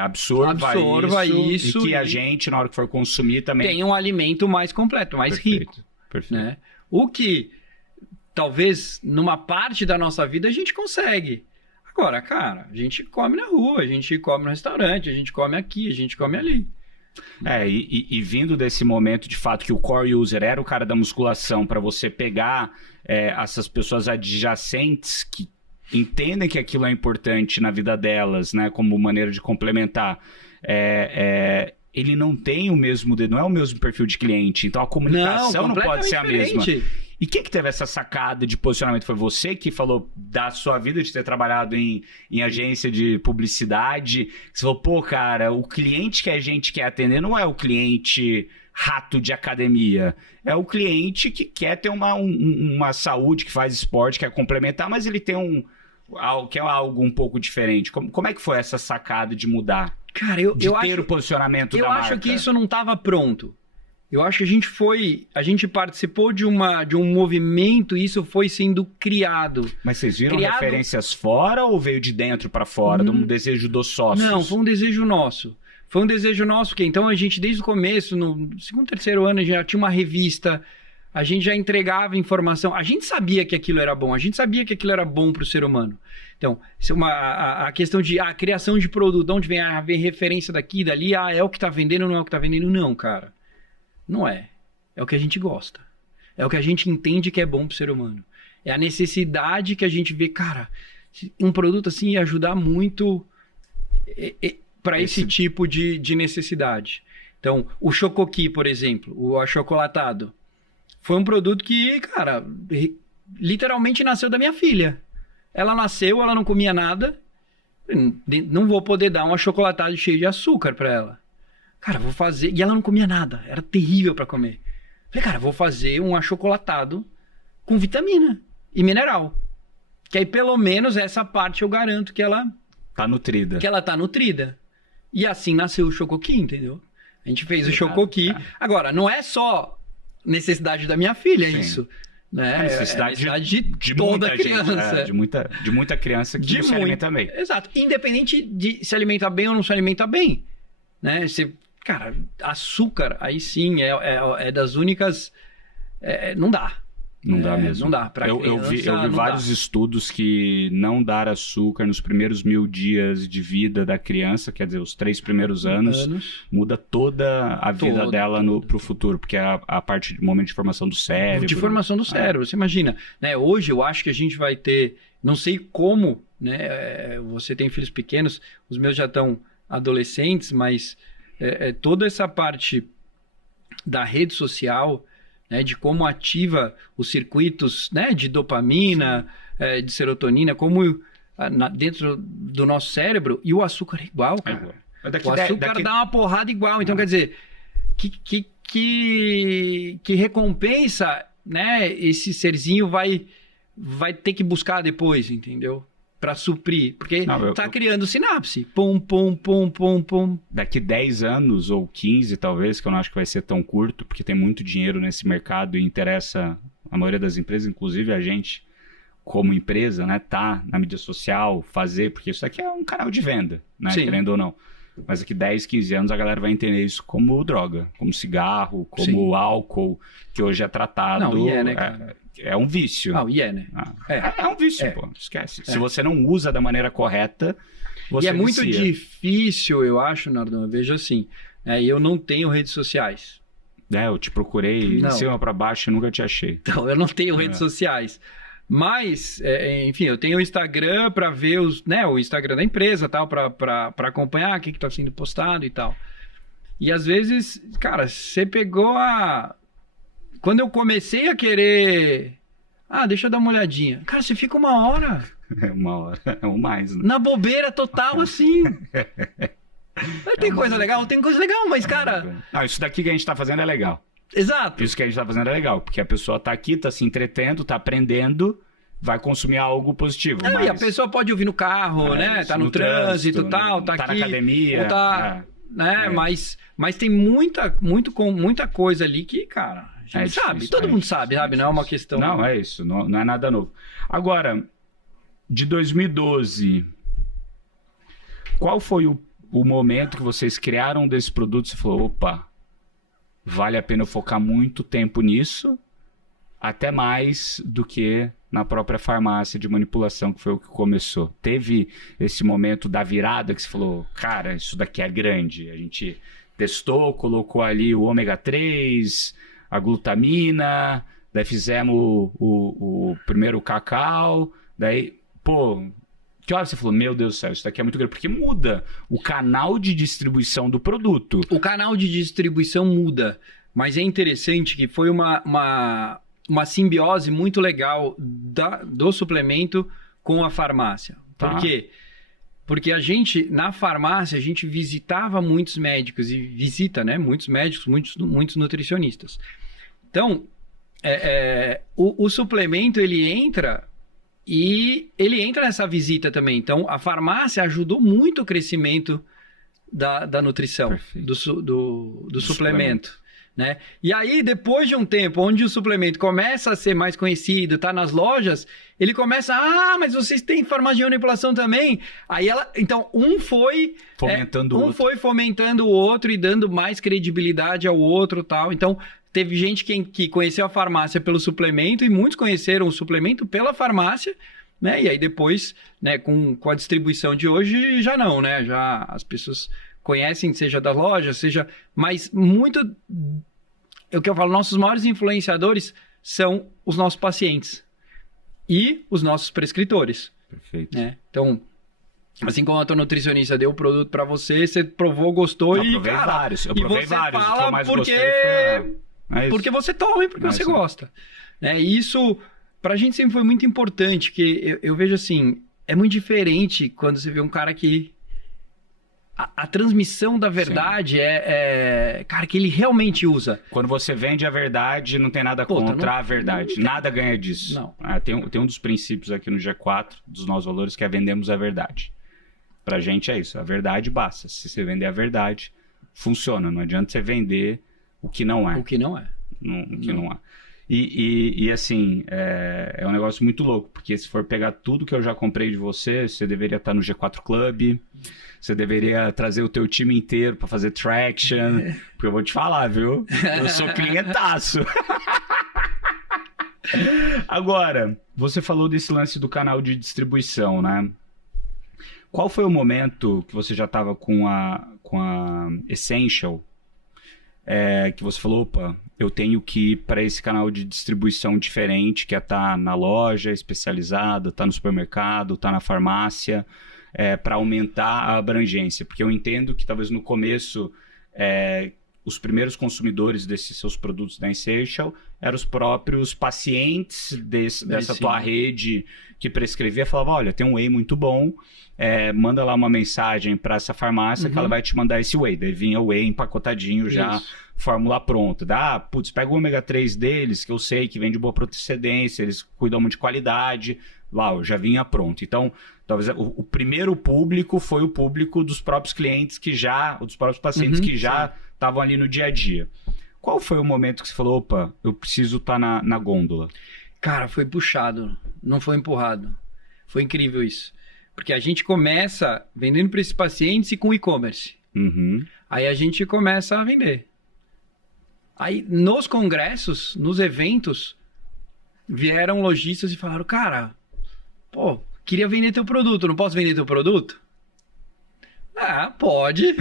absorva isso e que a gente, na hora que for consumir, também... Tem um alimento mais completo, mais rico. Perfeito. Né? O que, talvez, numa parte da nossa vida, a gente consegue. Agora, cara, a gente come na rua, a gente come no restaurante, a gente come aqui, a gente come ali. E vindo desse momento, de fato, que o core user era o cara da musculação, para você pegar essas pessoas adjacentes que entendem que aquilo é importante na vida delas, né, como maneira de complementar, ele não tem o mesmo, não é o mesmo perfil de cliente, então a comunicação não pode ser a mesma. E quem que teve essa sacada de posicionamento? Foi você que falou da sua vida de ter trabalhado em agência de publicidade? Você falou, pô, cara, o cliente que a gente quer atender não é o cliente rato de academia. É o cliente que quer ter uma saúde, que faz esporte, quer complementar, mas ele tem que é algo um pouco diferente. Como é que foi essa sacada de mudar? Cara, eu ter o posicionamento da marca? Eu acho que isso não estava pronto. Eu acho que a gente participou de um movimento e isso foi sendo criado. Mas vocês viram referências fora ou veio de dentro para fora, de um desejo dos sócios? Não, foi um desejo nosso. Foi um desejo nosso, que então a gente desde o começo, no segundo, terceiro ano, já tinha uma revista, a gente já entregava informação, a gente sabia que aquilo era bom, a gente sabia que aquilo era bom para o ser humano. Então, a questão de a criação de produto, de onde vem referência daqui, dali, é o que está vendendo, não é o que está vendendo, não, cara. Não é. É o que a gente gosta. É o que a gente entende que é bom pro ser humano. É a necessidade que a gente vê, cara, um produto assim ia ajudar muito para esse tipo de necessidade. Então, o Chocoqui, por exemplo, o achocolatado, foi um produto que, cara, literalmente nasceu da minha filha. Ela nasceu, ela não comia nada, não vou poder dar um achocolatado cheio de açúcar para ela. Cara, vou fazer... E ela não comia nada. Era terrível pra comer. Falei, cara, vou fazer um achocolatado com vitamina e mineral. Que aí, pelo menos, essa parte eu garanto que ela... Tá nutrida. Que ela tá nutrida. E assim nasceu o Chocoqui, entendeu? A gente fez o Chocoqui. Agora, não é só necessidade da minha filha, isso. Né? É necessidade de toda criança. De muita criança que não se alimenta bem. Exato. Independente de se alimentar bem ou não se alimentar bem. Né? Cara, açúcar, aí sim, é das únicas... não dá. Não dá mesmo. Não dá. Eu vi vários estudos que não dar açúcar nos primeiros 1000 dias de vida da criança, quer dizer, os 3 primeiros anos, muda toda a vida dela pro futuro, porque é a parte do momento de formação do cérebro. De formação do cérebro, você imagina. Né? Hoje eu acho que a gente vai ter, não sei como, né? Você tem filhos pequenos, os meus já estão adolescentes, mas toda essa parte da rede social, né, de como ativa os circuitos, né, de dopamina, de serotonina, como dentro do nosso cérebro, e o açúcar é igual, cara. O açúcar dá uma porrada igual. Então, quer dizer, que recompensa, né, esse serzinho vai ter que buscar depois, entendeu? Para suprir, porque tá criando sinapse. Pum, pum, pum, pum, pum. Daqui 10 anos ou 15, talvez, que eu não acho que vai ser tão curto, porque tem muito dinheiro nesse mercado e interessa a maioria das empresas, inclusive a gente, como empresa, né, tá na mídia social, fazer, porque isso aqui é um canal de venda, né, querendo ou não. Mas daqui 10, 15 anos a galera vai entender isso como droga, como cigarro, como álcool, que hoje é tratado... Não, né, cara? É um vício. Né? É um vício, pô. Esquece. Se você não usa da maneira correta, você E é muito difícil, eu acho, Nardão, eu vejo assim, eu não tenho redes sociais. Eu te procurei de cima para baixo e nunca te achei. Então, eu não tenho redes sociais. Mas, enfim, eu tenho o Instagram para ver o Instagram da empresa, tal, para acompanhar o que está sendo postado e tal. E às vezes, cara, você pegou Quando eu comecei a querer... deixa eu dar uma olhadinha. Cara, você fica 1 hora. 1 hora, ou mais. Né? Na bobeira total, assim. Tem coisa legal? Tem coisa legal, mas, cara... Não, isso daqui que a gente tá fazendo é legal. Exato. Isso que a gente tá fazendo é legal, porque a pessoa tá aqui, tá se entretendo, tá aprendendo, vai consumir algo positivo. Mas... E a pessoa pode ouvir no carro, né? Tá no trânsito e tal, tá aqui. Tá na academia. Né? Mas tem muita coisa ali que, cara... A gente sabe, todo mundo sabe, não é uma questão... Não, é isso, não é nada novo. Agora, de 2012, qual foi o momento que vocês criaram desse produto e você falou, opa, vale a pena eu focar muito tempo nisso até mais do que na própria farmácia de manipulação, que foi o que começou. Teve esse momento da virada que você falou, cara, isso daqui é grande. A gente testou, colocou ali o ômega 3, a glutamina, daí fizemos o primeiro cacau, daí, pô, que hora você falou, meu Deus do céu, isso daqui é muito grande, porque muda o canal de distribuição do produto. O canal de distribuição muda, mas é interessante que foi uma simbiose muito legal do suplemento com a farmácia. Tá. Por quê? Porque a gente, na farmácia, a gente visitava muitos médicos e visita, né? Muitos médicos, muitos nutricionistas. Então, o suplemento, ele entra nessa visita também. Então, a farmácia ajudou muito o crescimento da nutrição, do suplemento. Né? E aí, depois de um tempo onde o suplemento começa a ser mais conhecido, está nas lojas, ele começa, mas vocês têm farmácia de manipulação também? Aí então, um foi fomentando o outro e dando mais credibilidade ao outro, tal. Então, teve gente que conheceu a farmácia pelo suplemento e muitos conheceram o suplemento pela farmácia, né? E aí depois, né, com a distribuição de hoje, já não, né? Já as pessoas conhecem, seja da loja, seja... Mas muito... É o que eu falo, nossos maiores influenciadores são os nossos pacientes e os nossos prescritores. Perfeito. Né? Então, assim como a tua nutricionista deu o produto para você, você provou, gostou Eu provei vários. Eu provei vários. Fala o que eu mais porque... gostei porque você toma e porque você gosta. Né? E isso, pra gente sempre foi muito importante, que eu vejo assim, é muito diferente quando você vê um cara que... A transmissão da verdade cara, que ele realmente usa. Quando você vende a verdade, não tem nada contra a verdade. Nada ganha disso. Não. Tem um dos princípios aqui no G4, dos nossos valores, que é vendemos a verdade. Pra gente é isso. A verdade basta. Se você vender a verdade, funciona. Não adianta você vender o que não é. O que não é. O que não é. E assim, é um negócio muito louco, porque se for pegar tudo que eu já comprei de você, você deveria estar no G4 Club, você deveria trazer o teu time inteiro para fazer traction, porque eu vou te falar, viu? Eu sou clientaço. Agora, você falou desse lance do canal de distribuição, né? Qual foi o momento que você já estava com a Essential, que você falou, opa, eu tenho que ir para esse canal de distribuição diferente, que é estar na loja especializada, estar no supermercado, estar na farmácia, para aumentar a abrangência? Porque eu entendo que talvez no começo os primeiros consumidores desses seus produtos da Essential eram os próprios pacientes dessa tua rede que prescrevia, falava, olha, tem um whey muito bom, manda lá uma mensagem para essa farmácia que ela vai te mandar esse whey. Daí vinha o whey empacotadinho já, fórmula pronta. Pega o ômega 3 deles, que eu sei que vem de boa procedência, eles cuidam muito de qualidade, lá, já vinha pronto. Então, talvez o primeiro público foi o público dos próprios clientes dos próprios pacientes que já estavam ali no dia a dia. Qual foi o momento que você falou, opa, eu preciso estar na gôndola? Cara, foi puxado, não foi empurrado. Foi incrível isso. Porque a gente começa vendendo para esses pacientes e com e-commerce. Aí a gente começa a vender. Aí nos congressos, nos eventos, vieram lojistas e falaram, cara, pô, queria vender teu produto, não posso vender teu produto? Ah, pode.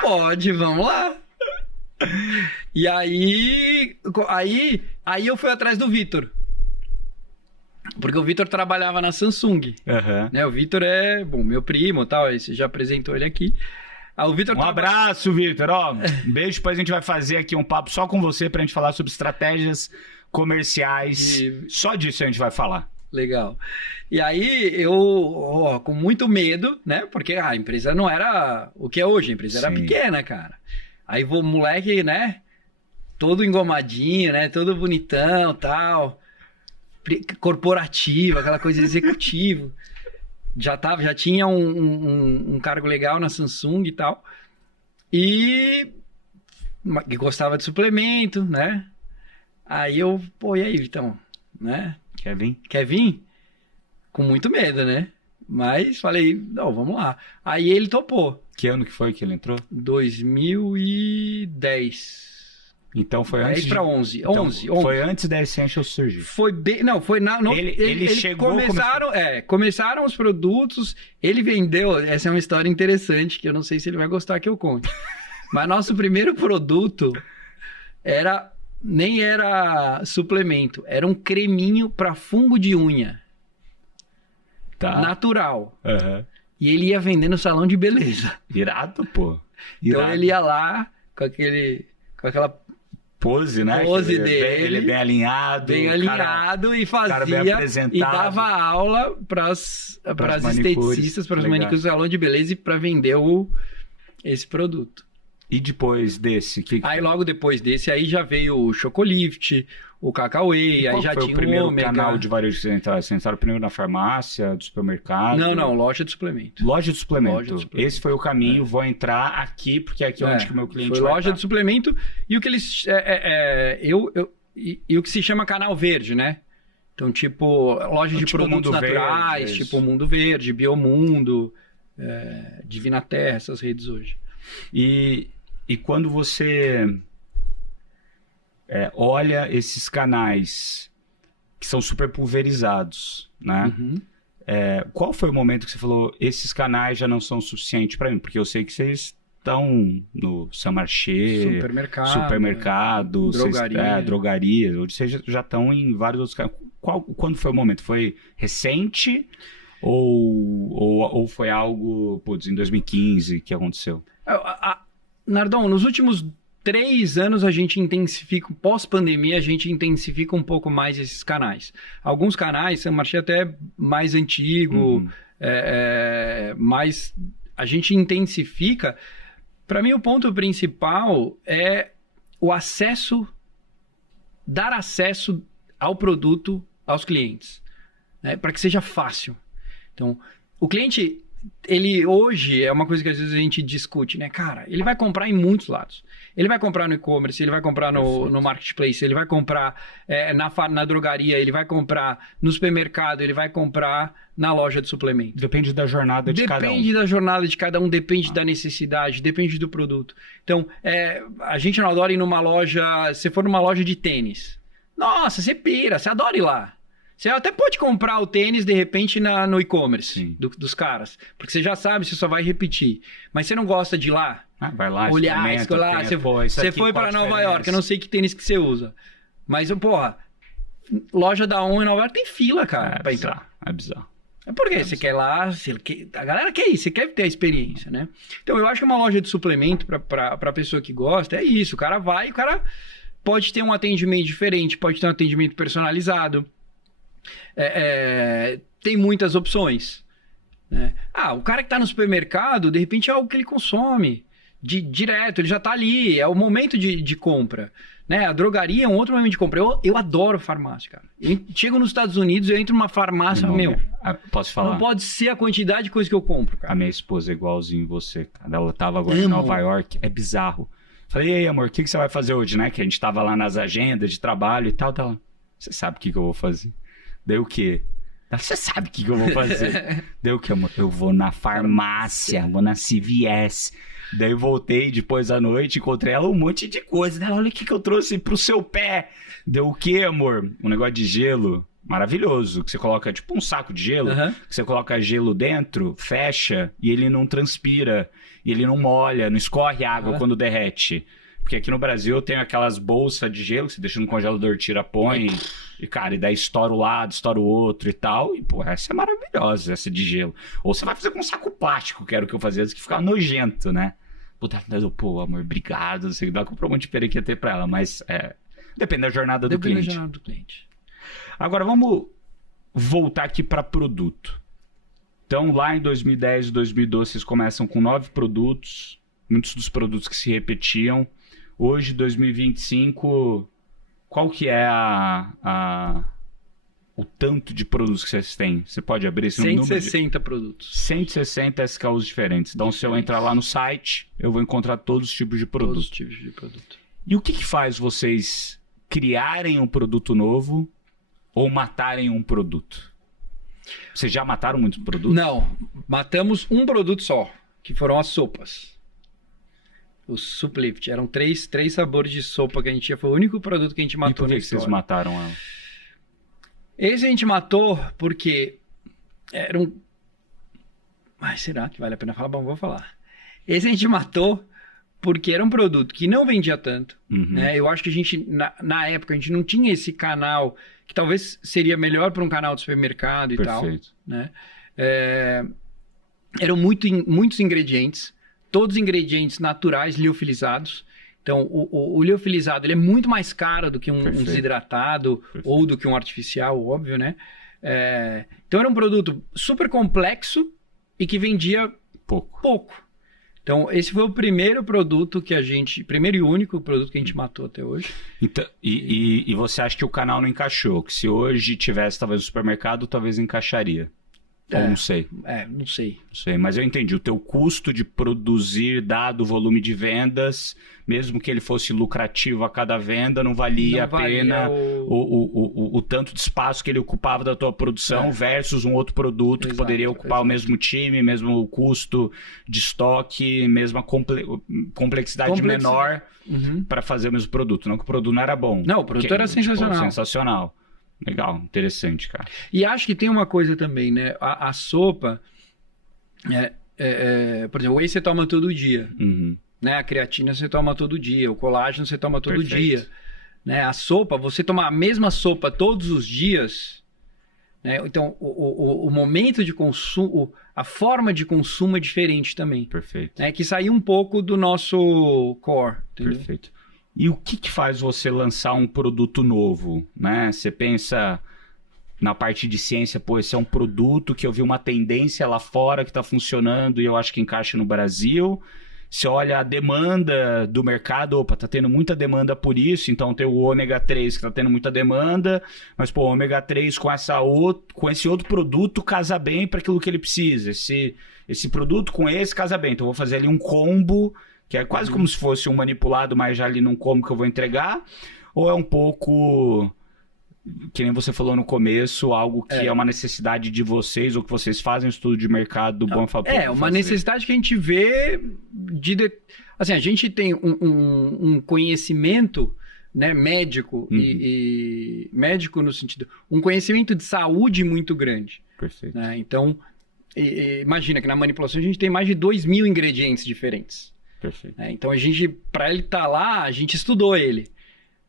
Pode, vamos lá. E aí eu fui atrás do Vitor. Porque o Vitor trabalhava na Samsung. Né? O Vitor é, meu primo e tal, você já apresentou ele aqui. O Vitor abraço, Vitor. Um beijo, depois a gente vai fazer aqui um papo só com você pra gente falar sobre estratégias comerciais. Só disso a gente vai falar. Legal. E aí eu, com muito medo, né? Porque a empresa não era o que é hoje, a empresa era pequena, cara. Aí o moleque, né? Todo engomadinho, né? Todo bonitão, tal. Corporativo, aquela coisa executivo. Já tinha um cargo legal na Samsung e tal. E gostava de suplemento, né? Aí eu, e aí, Vitão? Né? Quer vir? Com muito medo, né? Mas falei, não, vamos lá. Aí ele topou. Que ano que foi que ele entrou? 2010. Então foi antes 10 para 11. Então, 11. Foi antes da Essentials surgir. Foi bem... Não, foi na... No, Ele chegou... Começaram os produtos, ele vendeu... Essa é uma história interessante, que eu não sei se ele vai gostar que eu conte. Mas nosso primeiro produto nem era suplemento, era um creminho para fungo de unha. Tá. Natural. Uhum. E ele ia vender no salão de beleza. Irado, pô. Então ele ia lá com aquela pose, né? Pose dele. Ele bem alinhado. Bem alinhado e fazia e dava aula para as esteticistas, para os manicures do salão de beleza e para vender esse produto. E depois desse? Aí logo depois desse, aí já veio o Chocolift, o Cacauê, aí já tinha o primeiro canal de varejo que vocês entraram primeiro na farmácia, do supermercado? Não, loja de suplemento. Loja de suplemento. Esse foi o caminho, vou entrar aqui, porque aqui é onde que o meu cliente foi loja de suplemento e o que eles... E o que se chama canal verde, né? Então, tipo, loja de produtos naturais, verde, tipo Mundo Verde, Biomundo, Divina Terra, essas redes hoje. E quando você olha esses canais que são super pulverizados, né? Uhum. Qual foi o momento que você falou, esses canais já não são suficientes para mim? Porque eu sei que vocês estão no Saint Marché, supermercado, drogaria, ou seja, já estão em vários outros canais. Quando foi o momento? Foi recente ou foi algo, em 2015 que aconteceu? Nardon, nos últimos 3 anos a gente intensifica, pós-pandemia, a gente intensifica um pouco mais esses canais. Alguns canais, Saint Marché até mais antigo, mas a gente intensifica. Para mim, o ponto principal é o acesso, dar acesso ao produto aos clientes, né, para que seja fácil. Então, o cliente... Ele hoje é uma coisa que às vezes a gente discute, né? Cara, ele vai comprar em muitos lados. Ele vai comprar no e-commerce, ele vai comprar no marketplace, ele vai comprar na drogaria, ele vai comprar no supermercado, ele vai comprar na loja de suplemento. Depende da jornada de cada um. Depende da jornada de cada um, depende da necessidade, depende do produto. Então, a gente não adora ir numa loja... Se for numa loja de tênis, nossa, você pira, você adora ir lá. Você até pode comprar o tênis, de repente, no e-commerce dos caras. Porque você já sabe, você só vai repetir. Mas você não gosta de ir lá? Vai lá, olhar, escolar. Você foi para Nova York, eu não sei que tênis que você usa. Mas, porra, loja da ON em Nova York tem fila, cara, pra entrar. É bizarro. É porque você quer ir lá, a galera quer ir, você quer ter a experiência, né? Então, eu acho que uma loja de suplemento, pra pessoa que gosta, é isso. O cara vai, o cara pode ter um atendimento diferente, pode ter um atendimento personalizado. Tem muitas opções, né? O cara que está no supermercado, de repente é algo que ele consome direto, ele já está ali, é o momento de compra, né? A drogaria é um outro momento de compra. Eu adoro farmácia, cara. Eu chego nos Estados Unidos, eu entro numa farmácia, posso falar? Não pode ser a quantidade de coisa que eu compro, cara. A minha esposa é igualzinho você, cara. Ela tava agora em Nova York, é bizarro. Falei, e aí, amor, o que você vai fazer hoje, né? Que a gente tava lá nas agendas de trabalho e tal. Você sabe o que eu vou fazer? Daí o quê? Você sabe o que eu vou fazer? Daí o quê, amor? Eu vou na farmácia, vou na CVS. Daí voltei depois à noite, encontrei ela um monte de coisa. Daí ela, olha o que eu trouxe pro seu pé. Deu o quê, amor? Um negócio de gelo maravilhoso, que você coloca tipo um saco de gelo, que você coloca gelo dentro, fecha e ele não transpira, e ele não molha, não escorre água quando derrete. Porque aqui no Brasil eu tenho aquelas bolsas de gelo que você deixa no congelador, tira, põe, e cara, e daí estoura o lado, estoura o outro e tal. E, pô, essa é maravilhosa, essa de gelo. Ou você vai fazer com um saco plástico, que era o que eu fazia antes, que ficava nojento, né? Puta, pô, amor, obrigado, não sei o que, dá comprou um monte de periquita pra ela, mas depende da jornada do cliente. Depende da jornada do cliente. Agora, vamos voltar aqui para produto. Então, lá em 2010 e 2012, vocês começam com 9 produtos, muitos dos produtos que se repetiam. Hoje, 2025, qual que é o tanto de produtos que vocês têm? Você pode abrir esse número? 160 produtos. 160 SKUs diferentes. Então, se eu entrar lá no site, eu vou encontrar todos os tipos de produto. Todos os tipos de produto. E o que faz vocês criarem um produto novo ou matarem um produto? Vocês já mataram muitos produtos? Não, matamos um produto só, que foram as sopas. o Suplift. Eram três sabores de sopa que a gente tinha. Foi o único produto que a gente matou. E por que vocês mataram ela? Esse a gente matou porque era um... Ai, será que vale a pena falar? Bom, vou falar. Esse a gente matou porque era um produto que não vendia tanto. Né? Eu acho que a gente, na época, a gente não tinha esse canal que talvez seria melhor para um canal de supermercado e Perfeito. tal. Né? Eram muitos ingredientes, todos ingredientes naturais liofilizados. Então, o liofilizado ele é muito mais caro do que um desidratado ou do que um artificial, óbvio, né? Então, era um produto super complexo e que vendia pouco. Então, esse foi o primeiro produto que a gente... Primeiro e único produto que a gente matou até hoje. Então, e você acha que o canal não encaixou? Que se hoje tivesse, talvez, no supermercado, talvez encaixaria? Ou não sei. Não sei. Não sei, mas eu entendi. O teu custo de produzir, dado o volume de vendas, mesmo que ele fosse lucrativo a cada venda, não valia a pena o tanto de espaço que ele ocupava da tua produção versus um outro produto que poderia ocupar o mesmo time, mesmo custo de estoque, mesma complexidade menor para fazer o mesmo produto. Não que o produto não era bom. Não, o produto era sensacional. Sensacional. Legal, interessante, cara. E acho que tem uma coisa também, né? A sopa, por exemplo, o whey você toma todo dia, né? A creatina você toma todo dia, o colágeno você toma todo dia, né? A sopa, você tomar a mesma sopa todos os dias, né? Então, o momento de consumo, a forma de consumo é diferente também. Perfeito. Né? Que saiu um pouco do nosso core, entendeu? Perfeito. E o que faz você lançar um produto novo, né? Você pensa na parte de ciência, pô, esse é um produto que eu vi uma tendência lá fora que está funcionando e eu acho que encaixa no Brasil. Você olha a demanda do mercado, opa, tá tendo muita demanda por isso, então tem o ômega 3 que tá tendo muita demanda, mas pô, o ômega 3 com esse outro produto casa bem para aquilo que ele precisa. Esse produto com esse casa bem, então eu vou fazer ali um combo que é quase como se fosse um manipulado, mas já ali num combo que eu vou entregar, ou é um pouco, que nem você falou no começo, algo que é uma necessidade de vocês, ou que vocês fazem um estudo de mercado do bom e fala, uma necessidade que a gente vê assim, a gente tem um conhecimento, né, médico, e médico no sentido, um conhecimento de saúde muito grande. Perfeito. Né? Então, imagina que na manipulação a gente tem mais de 2.000 ingredientes diferentes. Perfeito. Então, para ele estar lá, a gente estudou ele.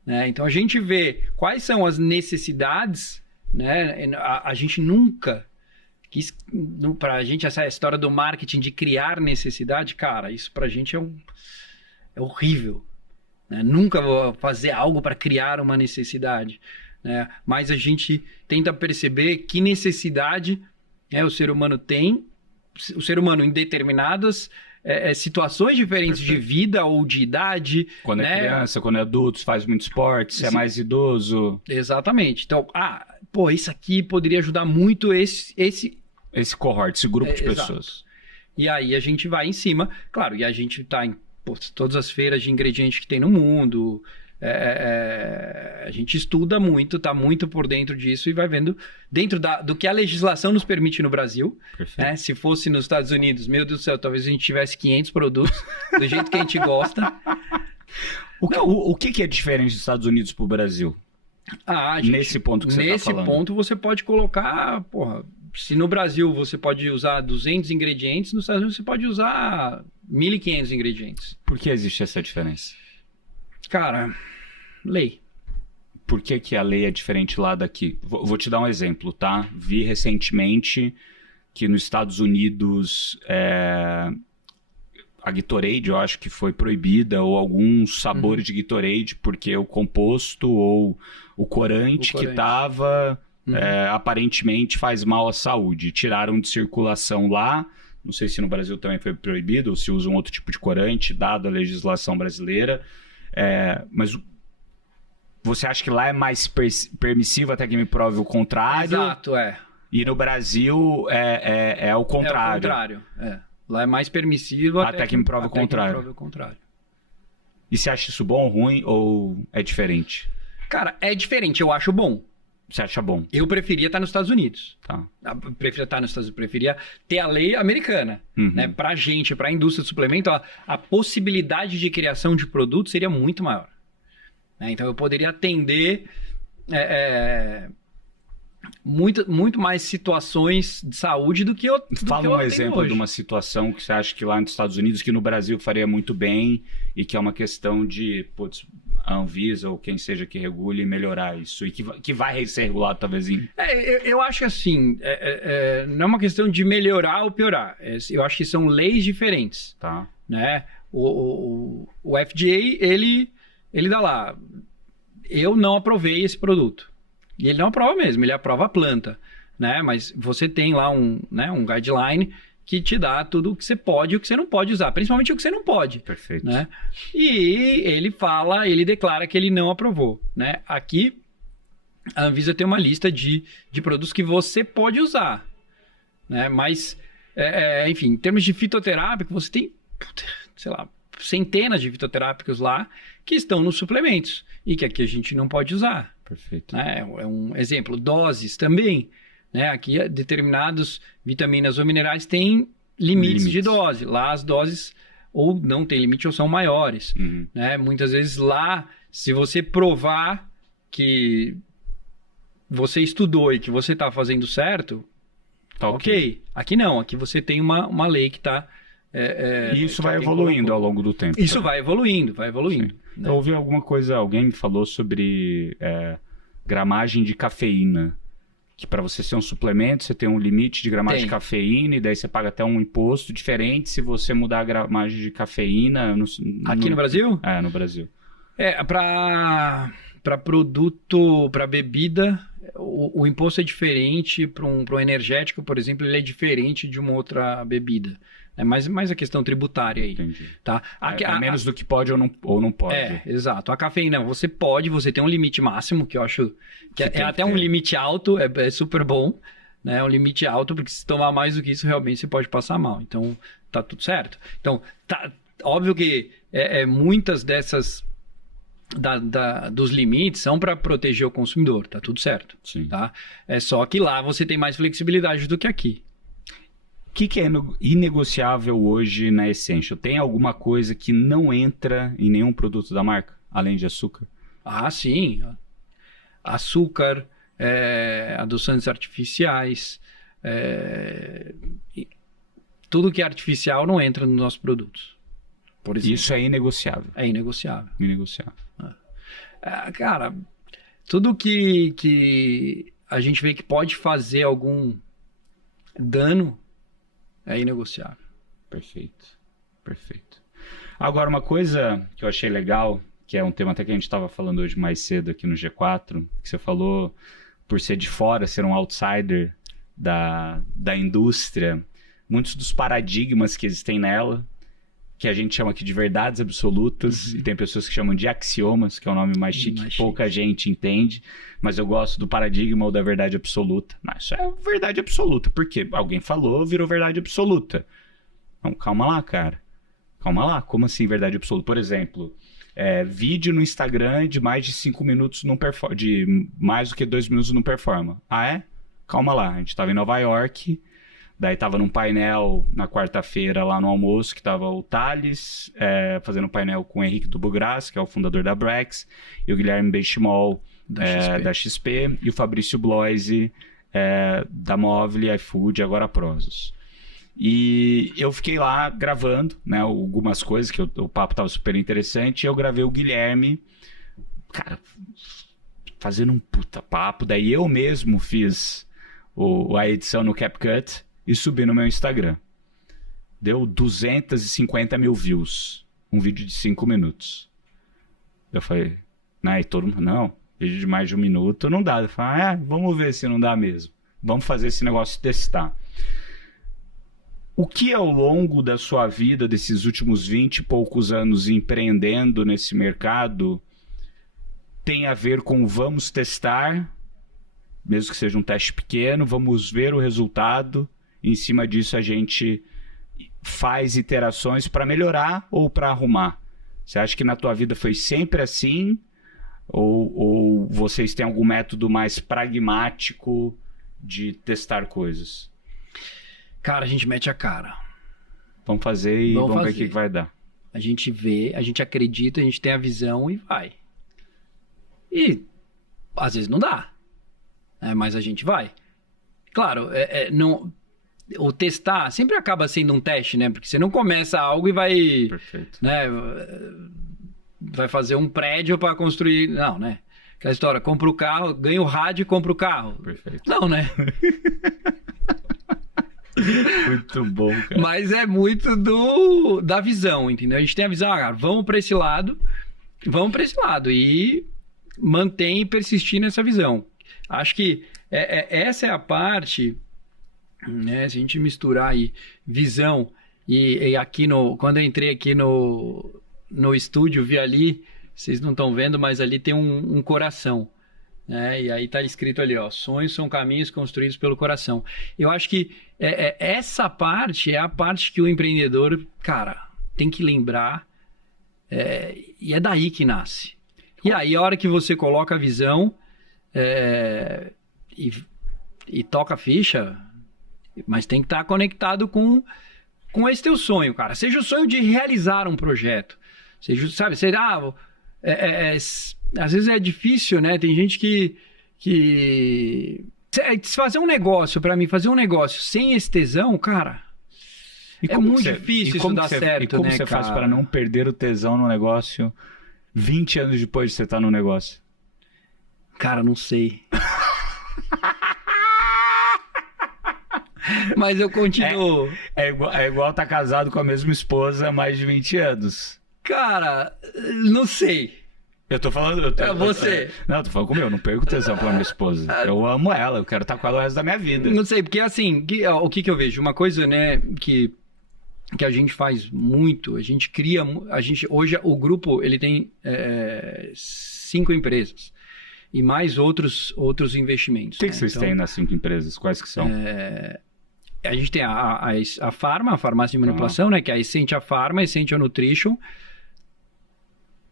Né? Então, a gente vê quais são as necessidades. Né? A gente nunca quis... Para a gente, essa história do marketing de criar necessidade, cara, isso para a gente é horrível. Né? Nunca vou fazer algo para criar uma necessidade. Né? Mas a gente tenta perceber que necessidade o ser humano tem. O ser humano em determinadas... situações diferentes de vida ou de idade. Quando é criança, quando é adulto, faz muito esporte, se é mais idoso. Exatamente. Então, isso aqui poderia ajudar muito esse cohort, esse grupo de pessoas. E aí a gente vai em cima, claro, e a gente tá em todas as feiras de ingredientes que tem no mundo. A gente estuda muito, tá muito por dentro disso e vai vendo dentro do que a legislação nos permite no Brasil. Né? Se fosse nos Estados Unidos, meu Deus do céu, talvez a gente tivesse 500 produtos do jeito que a gente gosta. O que é diferente dos Estados Unidos pro Brasil? Nesse ponto que você tá falando. Nesse ponto você pode colocar, se no Brasil você pode usar 200 ingredientes, nos Estados Unidos você pode usar 1.500 ingredientes. Por que existe essa diferença? Cara, lei. Por que a lei é diferente lá daqui? Vou te dar um exemplo, tá? Vi recentemente que nos Estados Unidos a Gatorade, eu acho que foi proibida, ou alguns sabores de Gatorade, porque o composto ou o corante que estava aparentemente faz mal à saúde. Tiraram de circulação lá. Não sei se no Brasil também foi proibido, ou se usa um outro tipo de corante, dado a legislação brasileira. Mas você acha que lá é mais permissivo até que me prove o contrário? Exato, E no Brasil é o contrário. É o contrário, Lá é mais permissivo até que me prove o contrário. E você acha isso bom, ruim ou é diferente? Cara, é diferente, eu acho bom. Você acha bom? Eu preferia estar nos Estados Unidos. Tá. Preferia estar nos Estados Unidos, preferia ter a lei americana. Né? Pra gente, pra indústria de suplemento, a possibilidade de criação de produto seria muito maior. Né? Então eu poderia atender muito mais situações de saúde do que eu Fala um exemplo hoje. de uma situação que você acha que lá nos Estados Unidos, que no Brasil faria muito bem e que é uma questão de a Anvisa ou quem seja que regule melhorar isso e que vai ser regulado talvez em... Eu acho que assim, não é uma questão de melhorar ou piorar. Eu acho que são leis diferentes. Tá. Né? O FDA, ele dá lá, eu não aprovei esse produto. E ele não aprova mesmo, ele aprova a planta. Né? Mas você tem lá um guideline que te dá tudo o que você pode e o que você não pode usar, principalmente o que você não pode. Perfeito. Né? E ele declara que ele não aprovou. Né? Aqui, a Anvisa tem uma lista de produtos que você pode usar. Né? Mas, enfim, em termos de fitoterápico, você tem, sei lá, centenas de fitoterápicos lá que estão nos suplementos e que aqui a gente não pode usar. Perfeito. Né? É um exemplo. Doses também. Né? Aqui, determinadas vitaminas ou minerais têm limites de dose. Lá, as doses ou não tem limite ou são maiores. Né? Muitas vezes lá, se você provar que você estudou e que você está fazendo certo, tá ok. Aqui não. Aqui você tem uma lei que está... e isso vai evoluindo ao longo do tempo. Isso vai evoluindo. Né? Eu ouvi alguma coisa, alguém me falou sobre gramagem de cafeína. Que para você ser um suplemento, você tem um limite de gramagem de cafeína e daí você paga até um imposto diferente se você mudar a gramagem de cafeína. Aqui no Brasil? No Brasil. Para produto, para bebida, o imposto é diferente. Para um energético, por exemplo, ele é diferente de uma outra bebida. É mais a questão tributária aí. Entendi. Tá? Menos do que pode ou não pode. Exato. A cafeína, você tem um limite máximo, que eu acho que é até um limite alto, é super bom. Né? É um limite alto, porque se tomar mais do que isso, realmente você pode passar mal. Então, tá tudo certo. Então, óbvio que muitas dessas dos limites são para proteger o consumidor, tá tudo certo. Sim. Tá? É só que lá você tem mais flexibilidade do que aqui. O que é inegociável hoje na Essential? Tem alguma coisa que não entra em nenhum produto da marca, além de açúcar? Ah, sim. Açúcar, adoçantes artificiais, tudo que é artificial não entra nos nossos produtos. Por exemplo. Isso é inegociável. É inegociável. Inegociável. Cara, tudo que a gente vê que pode fazer algum dano é inegociável. Perfeito. Agora, uma coisa que eu achei legal, que é um tema até que a gente estava falando hoje mais cedo aqui no G4, que você falou, por ser de fora, ser um outsider da indústria, muitos dos paradigmas que existem nela, que a gente chama aqui de verdades absolutas, e tem pessoas que chamam de axiomas, que é um nome mais chique, que pouca gente entende, mas eu gosto do paradigma ou da verdade absoluta. Não, isso é verdade absoluta, porque alguém falou, virou verdade absoluta. Então, calma lá, cara. Calma lá, como assim verdade absoluta? Por exemplo, vídeo no Instagram de mais de 5 minutos não performa, de mais do que 2 minutos não performa. Ah, é? Calma lá, a gente estava em Nova York... Daí tava num painel na quarta-feira lá no almoço, que tava o Thales fazendo um painel com o Henrique Dubugras, que é o fundador da Brex, e o Guilherme Benchimol da XP, e o Fabrício Bloise da Móvel, iFood, agora Prozos. E eu fiquei lá gravando, né, algumas coisas, que o papo tava super interessante, e eu gravei o Guilherme, cara, fazendo um puta papo, daí eu mesmo fiz a edição no CapCut, e subi no meu Instagram. Deu 250 mil views. Um vídeo de 5 minutos. Eu falei, e todo mundo, não, vídeo de mais de 1 minuto não dá. Eu falei, vamos ver se não dá mesmo. Vamos fazer esse negócio testar. O que ao longo da sua vida, desses últimos 20 e poucos anos empreendendo nesse mercado, tem a ver com vamos testar, mesmo que seja um teste pequeno, vamos ver o resultado, em cima disso a gente faz iterações para melhorar ou para arrumar? Você acha que na tua vida foi sempre assim? Ou vocês têm algum método mais pragmático de testar coisas? Cara, a gente mete a cara. Vamos fazer e vamos ver o que vai dar. A gente vê, a gente acredita, a gente tem a visão e vai. E às vezes não dá, né? Mas a gente vai. Claro, não, o testar sempre acaba sendo um teste, né? Porque você não começa algo e vai, Perfeito. Né? Vai fazer um prédio para construir, não, né? Aquela história, compra o carro, ganha o rádio e compra o carro. Perfeito. Não, né? Muito bom, cara. Mas é muito da visão, entendeu? A gente tem a visão, cara, vamos para esse lado e mantém e persistir nessa visão. Acho que essa é a parte, né? Se a gente misturar aí visão e aqui quando eu entrei aqui no estúdio, vi ali, vocês não estão vendo, mas ali tem um coração. E aí tá escrito ali, ó, sonhos são caminhos construídos pelo coração. Eu acho que essa parte é a parte que o empreendedor, cara, tem que lembrar, e é daí que nasce. E aí a hora que você coloca a visão e toca a ficha, mas tem que estar conectado com esse teu sonho, cara. Seja o sonho de realizar um projeto, seja, sabe, às vezes é difícil, né? Tem gente que fazer um negócio, pra mim, fazer um negócio sem esse tesão, cara, é muito difícil isso dar certo, e como né, você faz cara? para não perder o tesão no negócio 20 anos depois de você estar no negócio? Cara, não sei. Mas eu continuo. É igual estar casado com a mesma esposa há mais de 20 anos. Cara, não sei. Eu tô falando... Você. Não, eu tô falando comigo, eu não perco tesão pela minha esposa. Eu amo ela, eu quero estar com ela o resto da minha vida. Não sei, porque assim, o que eu vejo? Uma coisa, né, que a gente faz muito, a gente cria... hoje o grupo, ele tem 5 empresas e mais outros investimentos. O que vocês têm nas 5 empresas? Quais que são? A gente tem a Pharma, a farmácia de manipulação, né, que é a Essentia Pharma, a Essentia Nutrition.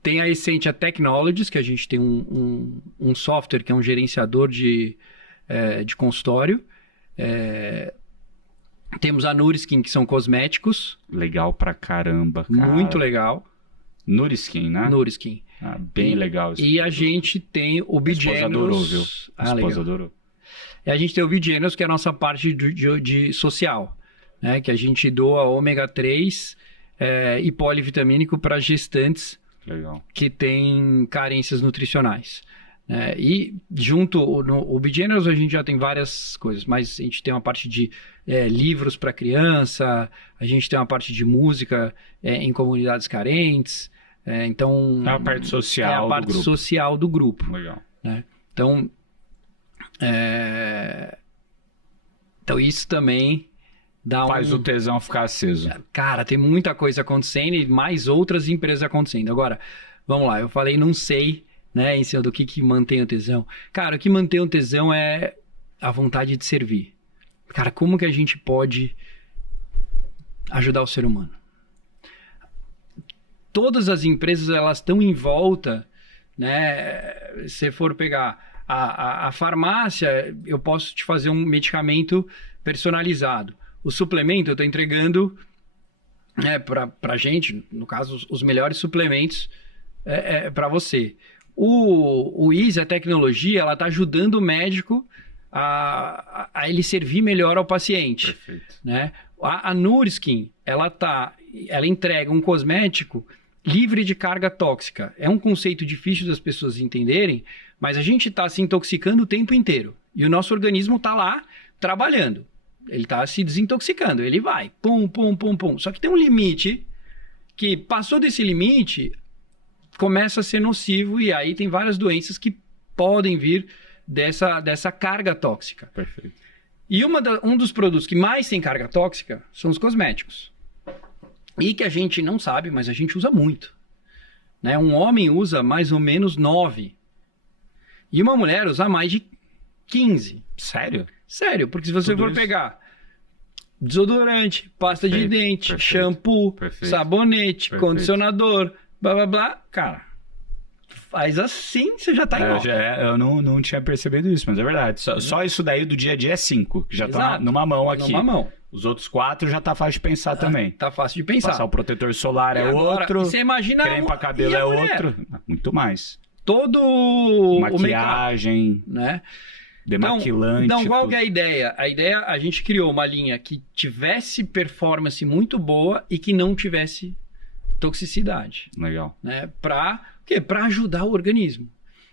Tem a Essentia Technologies, que a gente tem um software que é um gerenciador de consultório. Temos a Nuriskin, que são cosméticos. Legal pra caramba, cara. Muito legal. Nuriskin, né? Nuriskin. Bem legal. E a gente tem o Bigenius. A esposa adorou, viu? A esposa adorou. E a gente tem o Bigenius, que é a nossa parte de social, né? Que a gente doa ômega 3 e polivitamínico para gestantes. Legal. Que tem carências nutricionais. E junto, o Bigenius a gente já tem várias coisas, mas a gente tem uma parte de livros para criança, a gente tem uma parte de música em comunidades carentes, então... É a parte social é a parte social do grupo. Legal. Né? Então, então isso também... Faz o tesão ficar aceso. Cara, tem muita coisa acontecendo e mais outras empresas acontecendo. Agora, vamos lá, eu falei não sei, né, em cima do que mantém o tesão. Cara, o que mantém o tesão é a vontade de servir. Cara, como que a gente pode ajudar o ser humano? Todas as empresas, elas estão em volta, né? Se for pegar a farmácia, eu posso te fazer um medicamento personalizado. O suplemento eu estou entregando para gente, no caso, os melhores suplementos para você. O Easy, a tecnologia, ela está ajudando o médico a ele servir melhor ao paciente. Perfeito. Né? A Nuriskin, ela entrega um cosmético livre de carga tóxica. É um conceito difícil das pessoas entenderem, mas a gente está se intoxicando o tempo inteiro. E o nosso organismo está lá trabalhando. Ele está se desintoxicando, ele vai, pum, pum, pum, pum. Só que tem um limite que, passou desse limite, começa a ser nocivo e aí tem várias doenças que podem vir dessa carga tóxica. Perfeito. E um dos produtos que mais tem carga tóxica são os cosméticos. E que a gente não sabe, mas a gente usa muito. Né? Um homem usa mais ou menos 9. E uma mulher usa mais de 15. Sério? Sério, porque se você for pegar desodorante, pasta de dente, shampoo, sabonete, condicionador, blá blá blá, cara, faz assim, você já tá em alta. Eu não tinha percebido isso, mas é verdade. Só isso daí do dia a dia é 5, que já tá numa mão aqui. Numa mão. Os outros 4 já tá fácil de pensar também. Tá fácil de pensar. Passar o protetor solar é agora, outro. Você imagina creme pra cabelo é outro. Muito mais. Maquiagem, né? Demaquilante. Então, qual que é a ideia? A ideia, a gente criou uma linha que tivesse performance muito boa e que não tivesse toxicidade. Legal. Né? Para ajudar o organismo.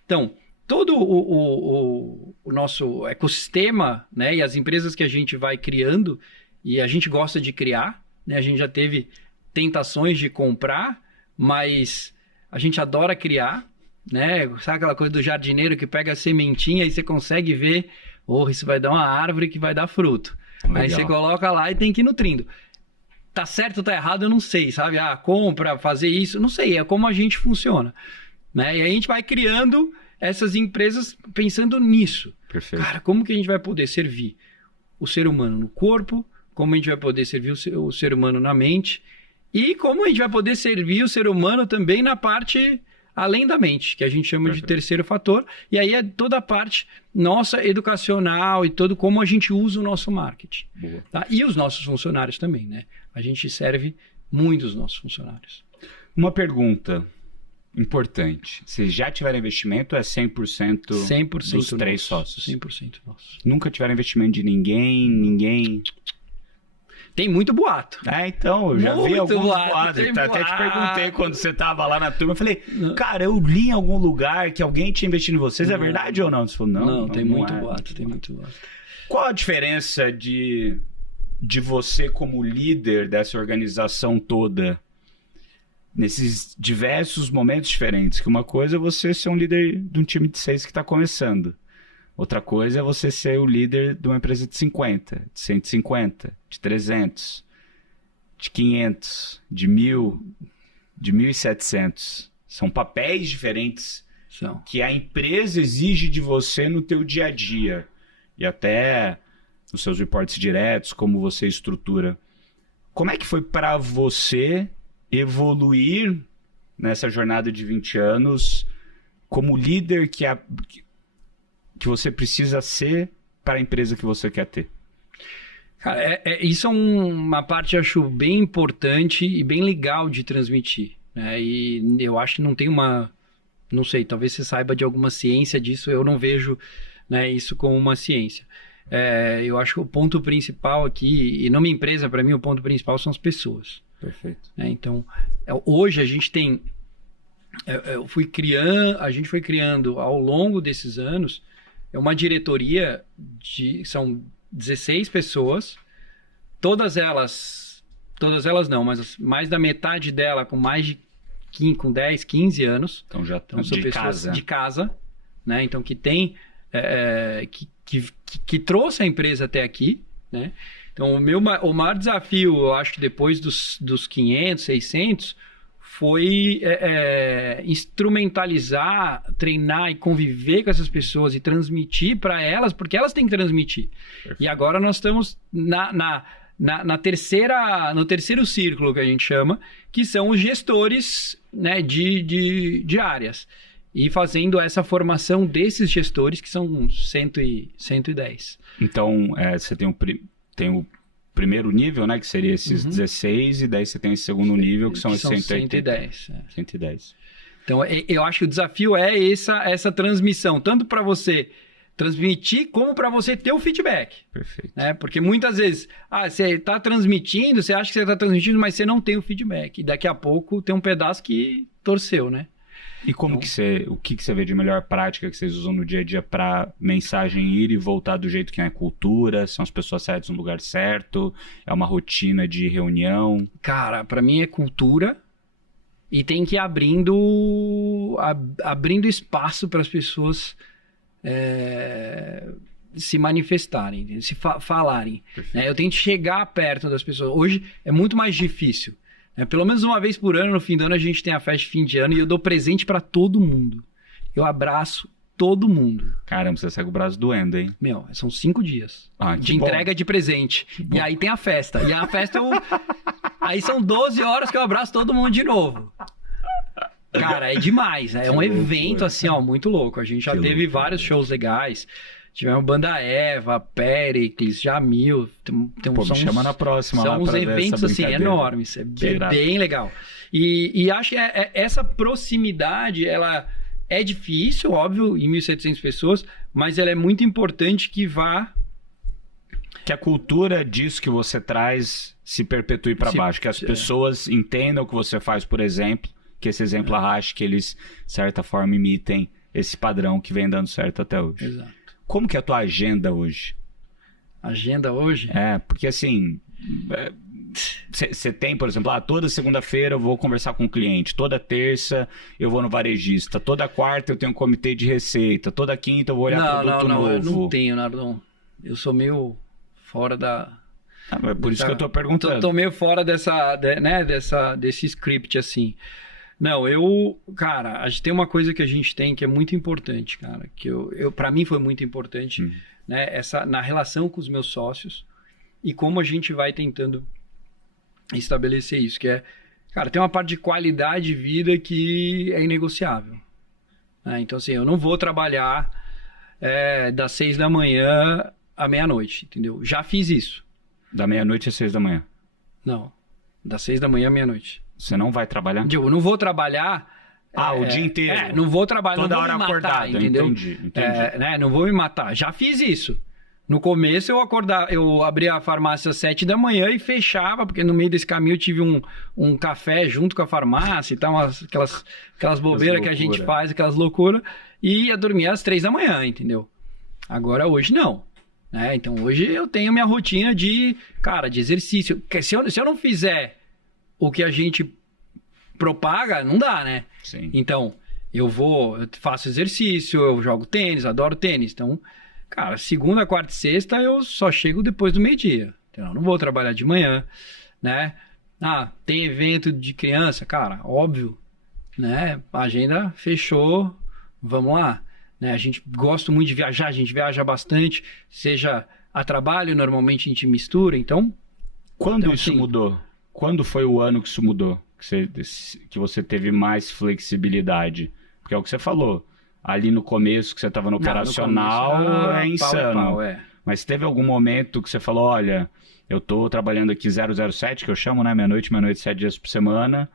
Então, todo o nosso ecossistema, né, e as empresas que a gente vai criando, e a gente gosta de criar, né, a gente já teve tentações de comprar, mas a gente adora criar, né? Sabe aquela coisa do jardineiro que pega a sementinha e você consegue ver, isso vai dar uma árvore que vai dar fruto. Legal. Aí você coloca lá e tem que ir nutrindo. Tá certo ou tá errado, eu não sei, sabe? Compra, fazer isso, não sei, é como a gente funciona. Né? E aí a gente vai criando essas empresas pensando nisso. Perfeito. Cara, como que a gente vai poder servir o ser humano no corpo, como a gente vai poder servir o ser humano na mente e como a gente vai poder servir o ser humano também na parte além da mente, que a gente chama de terceiro fator, e aí é toda a parte nossa educacional e todo como a gente usa o nosso marketing. Boa. Tá? E os nossos funcionários também, né? A gente serve muito os nossos funcionários. Uma pergunta importante. Vocês já tiveram investimento ou é 100%, 100% dos 3 sócios? 100% nossos. Nunca tiveram investimento de ninguém... Tem muito boato. Então, eu já vi alguns boatos. Até te perguntei quando você tava lá na turma. Eu falei, cara, eu li em algum lugar que alguém tinha investido em vocês. É verdade ou não? Você falou, não, tem muito boato, tem muito boato. Qual a diferença de você como líder dessa organização toda nesses diversos momentos diferentes? Que uma coisa é você ser um líder de um time de 6 que está começando. Outra coisa é você ser o líder de uma empresa de 50, de 150, de 300, de 500, de 1.000, de 1.700. São papéis diferentes que a empresa exige de você no teu dia a dia. E até nos seus reportes diretos, como você estrutura. Como é que foi para você evoluir nessa jornada de 20 anos como líder que você precisa ser para a empresa que você quer ter? Cara, isso é uma parte, acho, bem importante e bem legal de transmitir. Né? E eu acho que não tem não sei, talvez você saiba de alguma ciência disso, eu não vejo, né, isso como uma ciência. Eu acho que o ponto principal aqui, e numa empresa, para mim, o ponto principal são as pessoas. Perfeito. Então, hoje a gente tem... a gente foi criando ao longo desses anos uma diretoria são 16 pessoas, todas elas não, mas mais da metade dela com mais de 10, 15 anos. Então já estão de casa, né? Então que tem que trouxe a empresa até aqui, né? Então o maior desafio, eu acho que depois dos 500, 600 foi instrumentalizar, treinar e conviver com essas pessoas e transmitir para elas, porque elas têm que transmitir. Perfeito. E agora nós estamos no terceiro círculo que a gente chama, que são os gestores, né, de áreas. E fazendo essa formação desses gestores, que são 110. Então, você tem o primeiro nível, né, que seria esses 16, e daí você tem esse segundo nível, que são esses 110. 110. Então, eu acho que o desafio é essa transmissão, tanto para você transmitir, como para você ter o feedback. Perfeito. Né? Porque muitas vezes, você está transmitindo, você acha que você está transmitindo, mas você não tem o feedback. E daqui a pouco tem um pedaço que torceu, né? E como o que você vê de melhor prática que vocês usam no dia a dia para mensagem ir e voltar do jeito que é a cultura? São as pessoas certas no lugar certo? É uma rotina de reunião? Cara, para mim é cultura e tem que ir abrindo espaço para as pessoas se manifestarem, se falarem. Eu tento chegar perto das pessoas. Hoje é muito mais difícil. Pelo menos uma vez por ano, no fim do ano, a gente tem a festa de fim de ano e eu dou presente para todo mundo. Eu abraço todo mundo. Caramba, você segue o braço doendo, hein? São 5 dias de entrega de presente. E aí tem a festa. E a festa aí são 12 horas que eu abraço todo mundo de novo. Cara, é demais. É um evento, assim, ó, muito louco. A gente já teve vários shows legais. Tivemos Banda Eva, Péricles, Jamil. Pô, me chama na próxima lá são uns pra ver eventos, essa assim, brincadeira. enormes. É bem legal. E acho que essa proximidade, ela é difícil, óbvio, em 1.700 pessoas, mas ela é muito importante que vá... Que a cultura disso que você traz se perpetue para baixo. Que as pessoas entendam o que você faz, por exemplo, que esse exemplo arraste, que eles, de certa forma, imitem esse padrão que vem dando certo até hoje. Exato. Como que é a tua agenda hoje? Agenda hoje? Porque assim... Você tem, por exemplo, toda segunda-feira eu vou conversar com o cliente, toda terça eu vou no varejista, toda quarta eu tenho um comitê de receita, toda quinta eu vou olhar produto novo. Eu não tenho, Nardon. Eu sou meio fora da... É por isso que eu tô perguntando. Tô meio fora desse script, assim. Não, cara, a gente tem uma coisa que a gente tem que é muito importante, cara, que para mim foi muito importante, né, na relação com os meus sócios e como a gente vai tentando estabelecer isso, que é, cara, tem uma parte de qualidade de vida que é inegociável. Né? Então, assim, eu não vou trabalhar das 6 da manhã à meia-noite, entendeu? Já fiz isso. Da meia-noite às 6 da manhã? Não, das 6 da manhã à meia-noite. Você não vai trabalhar? Eu não vou trabalhar... o dia inteiro? Não vou trabalhar, toda não vou hora me matar, acordado, entendeu? Entendi. Não vou me matar. Já fiz isso. No começo eu abria a farmácia às 7 da manhã e fechava, porque no meio desse caminho eu tive um café junto com a farmácia e tal, aquelas bobeiras que a gente faz, aquelas loucuras, e ia dormir às 3 da manhã, entendeu? Agora hoje não. Né? Então hoje eu tenho minha rotina de exercício. Se eu não fizer o que a gente propaga, não dá, né? Sim. Então, eu faço exercício, eu jogo tênis, adoro tênis. Então, cara, segunda, quarta e sexta eu só chego depois do meio-dia. Então, eu não vou trabalhar de manhã, né? Tem evento de criança, cara, óbvio, né? A agenda fechou, vamos lá. Né? A gente gosta muito de viajar, a gente viaja bastante, seja a trabalho, normalmente a gente mistura, então... Quando isso mudou? Quando foi o ano que isso mudou? Que você teve mais flexibilidade? Porque é o que você falou. Ali no começo, que você estava no operacional, é insano. Mas teve algum momento que você falou, olha, eu tô trabalhando aqui 007, que eu chamo, né? Meia-noite, 7 dias por semana.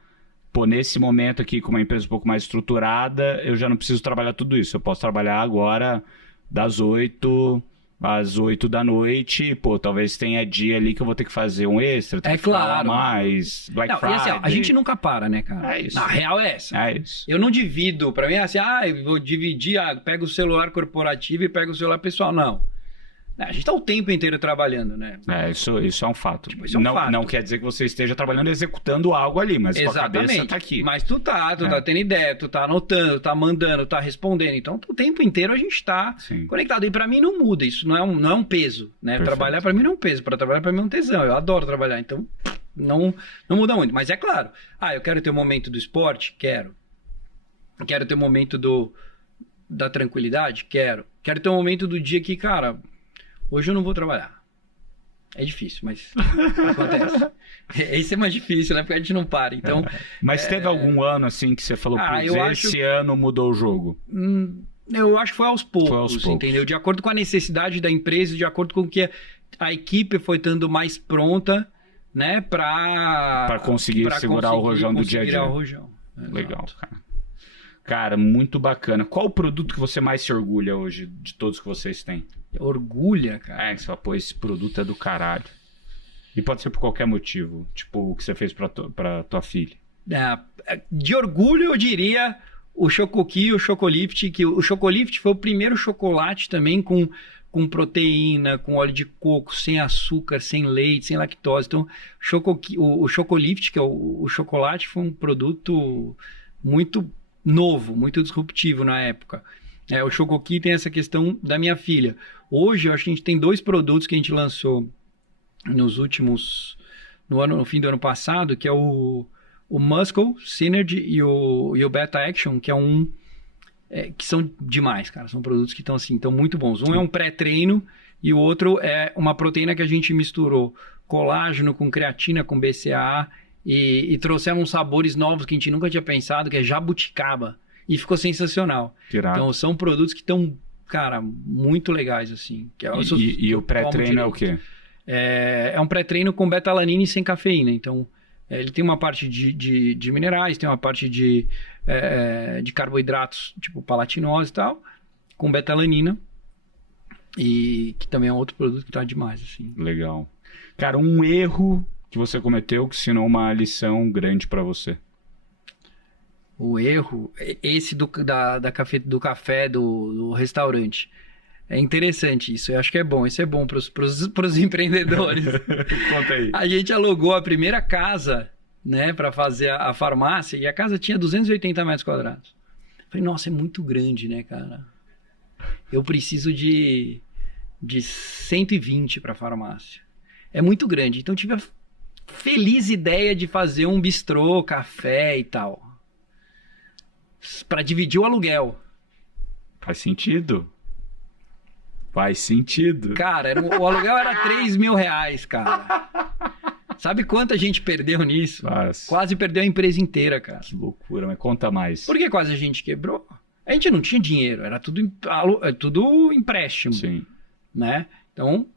Pô, nesse momento aqui, com uma empresa um pouco mais estruturada, eu já não preciso trabalhar tudo isso. Eu posso trabalhar agora das 8... às 8 da noite, pô, talvez tenha dia ali que eu vou ter que fazer um extra, ter que falar mais, Black Friday. E assim, a gente nunca para, né, cara? É isso. A real é essa. É isso. Eu não divido, pra mim é assim, eu vou dividir, pego o celular corporativo e pego o celular pessoal, não. A gente tá o tempo inteiro trabalhando, né? Isso é um fato. Isso é um fato. Não quer dizer que você esteja trabalhando executando algo ali, mas a cabeça tá aqui. Mas tu tá tendo ideia, tu tá anotando, tá mandando, tá respondendo. Então, o tempo inteiro a gente tá conectado. E pra mim não muda, isso não é um peso, né? Perfeito. Trabalhar pra mim não é um peso, pra trabalhar pra mim é um tesão. Eu adoro trabalhar, então não muda muito. Mas é claro, eu quero ter um momento do esporte? Quero. Quero ter um momento da tranquilidade? Quero. Quero ter um momento do dia que, cara... Hoje eu não vou trabalhar. É difícil, mas acontece. Esse é mais difícil, né? Porque a gente não para. Então, mas teve algum ano assim que você falou, esse ano mudou o jogo? Eu acho que foi aos poucos, entendeu? De acordo com a necessidade da empresa, de acordo com o que a equipe foi estando mais pronta, né? Para conseguir segurar o rojão do dia a dia. Legal, cara. Cara, muito bacana. Qual o produto que você mais se orgulha hoje de todos que vocês têm? Orgulha, cara? Você fala, pô, esse produto é do caralho. E pode ser por qualquer motivo. Tipo, o que você fez pra tua filha. De orgulho, eu diria o Chocoqui e o Chocolift. Que o Chocolift foi o primeiro chocolate também com proteína, com óleo de coco, sem açúcar, sem leite, sem lactose. Então, o Chocolift, que é o chocolate, foi um produto muito novo, muito disruptivo na época. O Chocoqui tem essa questão da minha filha. Hoje, eu acho que a gente tem 2 produtos que a gente lançou no fim do ano passado, que é o Muscle Synergy e o Beta Action, que que são demais, cara. São produtos que estão muito bons. Um é um pré-treino e o outro é uma proteína que a gente misturou colágeno com creatina, com BCAA e trouxemos sabores novos que a gente nunca tinha pensado, que é jabuticaba. E ficou sensacional. Então, são produtos que estão, cara, muito legais, assim. E o pré-treino é o quê? É um pré-treino com beta-alanina e sem cafeína. Então, ele tem uma parte de minerais, tem uma parte de carboidratos, tipo palatinose e tal, com beta-alanina. E que também é outro produto que tá demais, assim. Legal. Cara, um erro que você cometeu que ensinou uma lição grande para você. O erro, esse do café do restaurante. É interessante isso, eu acho que é bom. Isso é bom para os empreendedores. Conta aí. A gente alugou a primeira casa, né, para fazer a farmácia, e a casa tinha 280 metros quadrados. Falei, nossa, é muito grande, né, cara? Eu preciso de 120 para farmácia. É muito grande. Então, tive a feliz ideia de fazer um bistrô, café e tal. Para dividir o aluguel. Faz sentido. Faz sentido. Cara, o aluguel era R$3.000, cara. Sabe quanta gente perdeu nisso? Nossa. Quase perdeu a empresa inteira, cara. Que loucura, mas conta mais. Por que quase a gente quebrou? A gente não tinha dinheiro, era tudo empréstimo. Sim. Né? Então,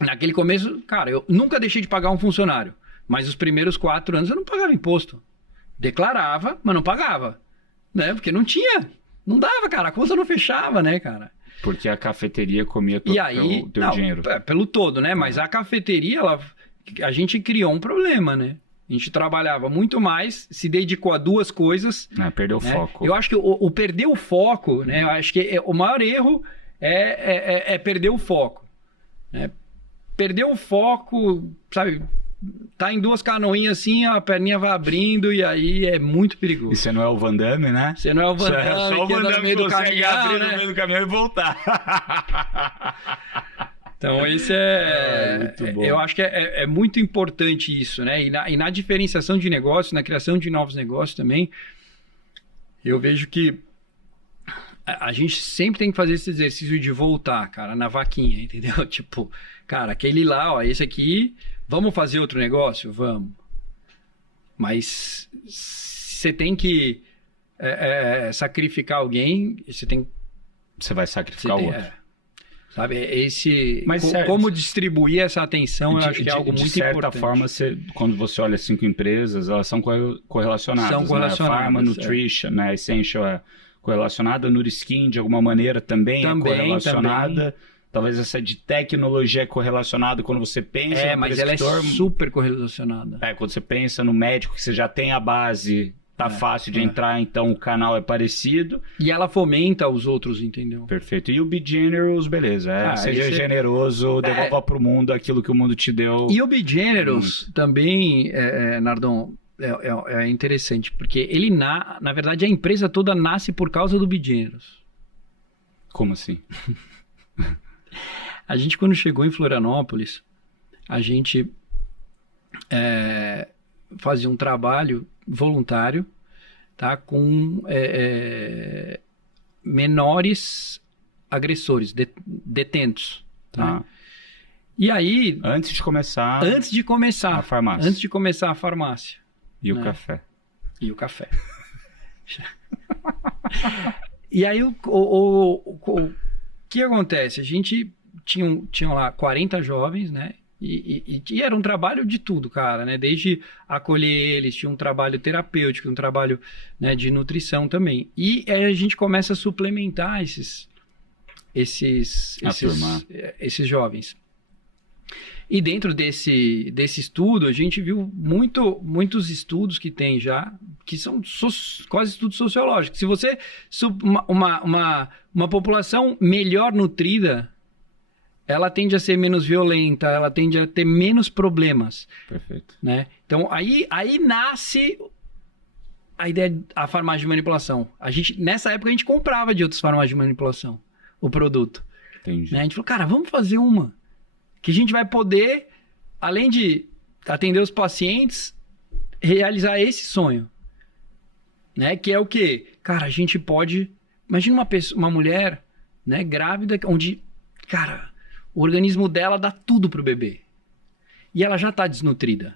naquele começo, cara, eu nunca deixei de pagar um funcionário. Mas os primeiros 4 anos eu não pagava imposto. Declarava, mas não pagava. Né? Porque não tinha. Não dava, cara. A conta não fechava, né, cara? Porque a cafeteria comia todo o teu dinheiro. Pelo todo, né? Mas a cafeteria, a gente criou um problema, né? A gente trabalhava muito mais, se dedicou a 2 coisas. Perdeu o foco. Eu acho que o perder o foco, né? Eu acho que o maior erro é perder o foco. Né? Perder o foco, sabe? Tá em 2 canoinhas assim, a perninha vai abrindo e aí é muito perigoso. E você não é o Van Damme, né? Você não é o Van Damme, só o Van Damme no meio do caminhão, abrir né? no meio do caminhão e voltar. Então, isso muito bom. Eu acho que é muito importante isso, né? E na diferenciação de negócios, na criação de novos negócios também, eu vejo que a gente sempre tem que fazer esse exercício de voltar, cara, na vaquinha, entendeu? Tipo, cara, aquele lá, ó, esse aqui, vamos fazer outro negócio? Vamos. Mas você tem que sacrificar alguém, você vai sacrificar o outro. Sabe, Mas como distribuir essa atenção, eu acho que é algo muito importante. De certa forma, quando você olha 5 empresas, elas são correlacionadas. São correlacionadas. Né? Pharma, Nutrition, né? Essential é correlacionada, Nuriskin, de alguma maneira, também é correlacionada. Também. Talvez essa de tecnologia é correlacionada quando você pensa no mas prescritor. Ela é super correlacionada. Quando você pensa no médico, que você já tem a base, tá fácil de entrar, então o canal é parecido. E ela fomenta os outros, entendeu? Perfeito. E o Be Generous, beleza. Seja generoso, devolva pro mundo aquilo que o mundo te deu. E o Be Generous também, Nardon, é interessante, porque ele, na verdade, a empresa toda nasce por causa do Be Generous. Como assim? A gente, quando chegou em Florianópolis, a gente fazia um trabalho voluntário, tá, com menores agressores, detentos. Tá? E aí... Antes de começar a farmácia. Antes de começar a farmácia. E o café. E o café. E aí, o que acontece? A gente tinha lá 40 jovens, né? E era um trabalho de tudo, cara, né? Desde acolher eles, tinha um trabalho terapêutico, um trabalho, né, de nutrição também. E aí a gente começa a suplementar esses jovens. E dentro desse estudo, a gente viu muitos estudos que tem já, que são quase estudos sociológicos. Se você... Uma população melhor nutrida, ela tende a ser menos violenta, ela tende a ter menos problemas. Perfeito. Né? Então, aí nasce a ideia a farmácia de manipulação. Nessa época, a gente comprava de outras farmácias de manipulação o produto. Entendi. Né? A gente falou, cara, vamos fazer uma. Que a gente vai poder, além de atender os pacientes, realizar esse sonho. Né? Que é o quê? Cara, a gente pode... Imagina uma mulher, né, grávida, onde, cara, o organismo dela dá tudo pro bebê. E ela já tá desnutrida.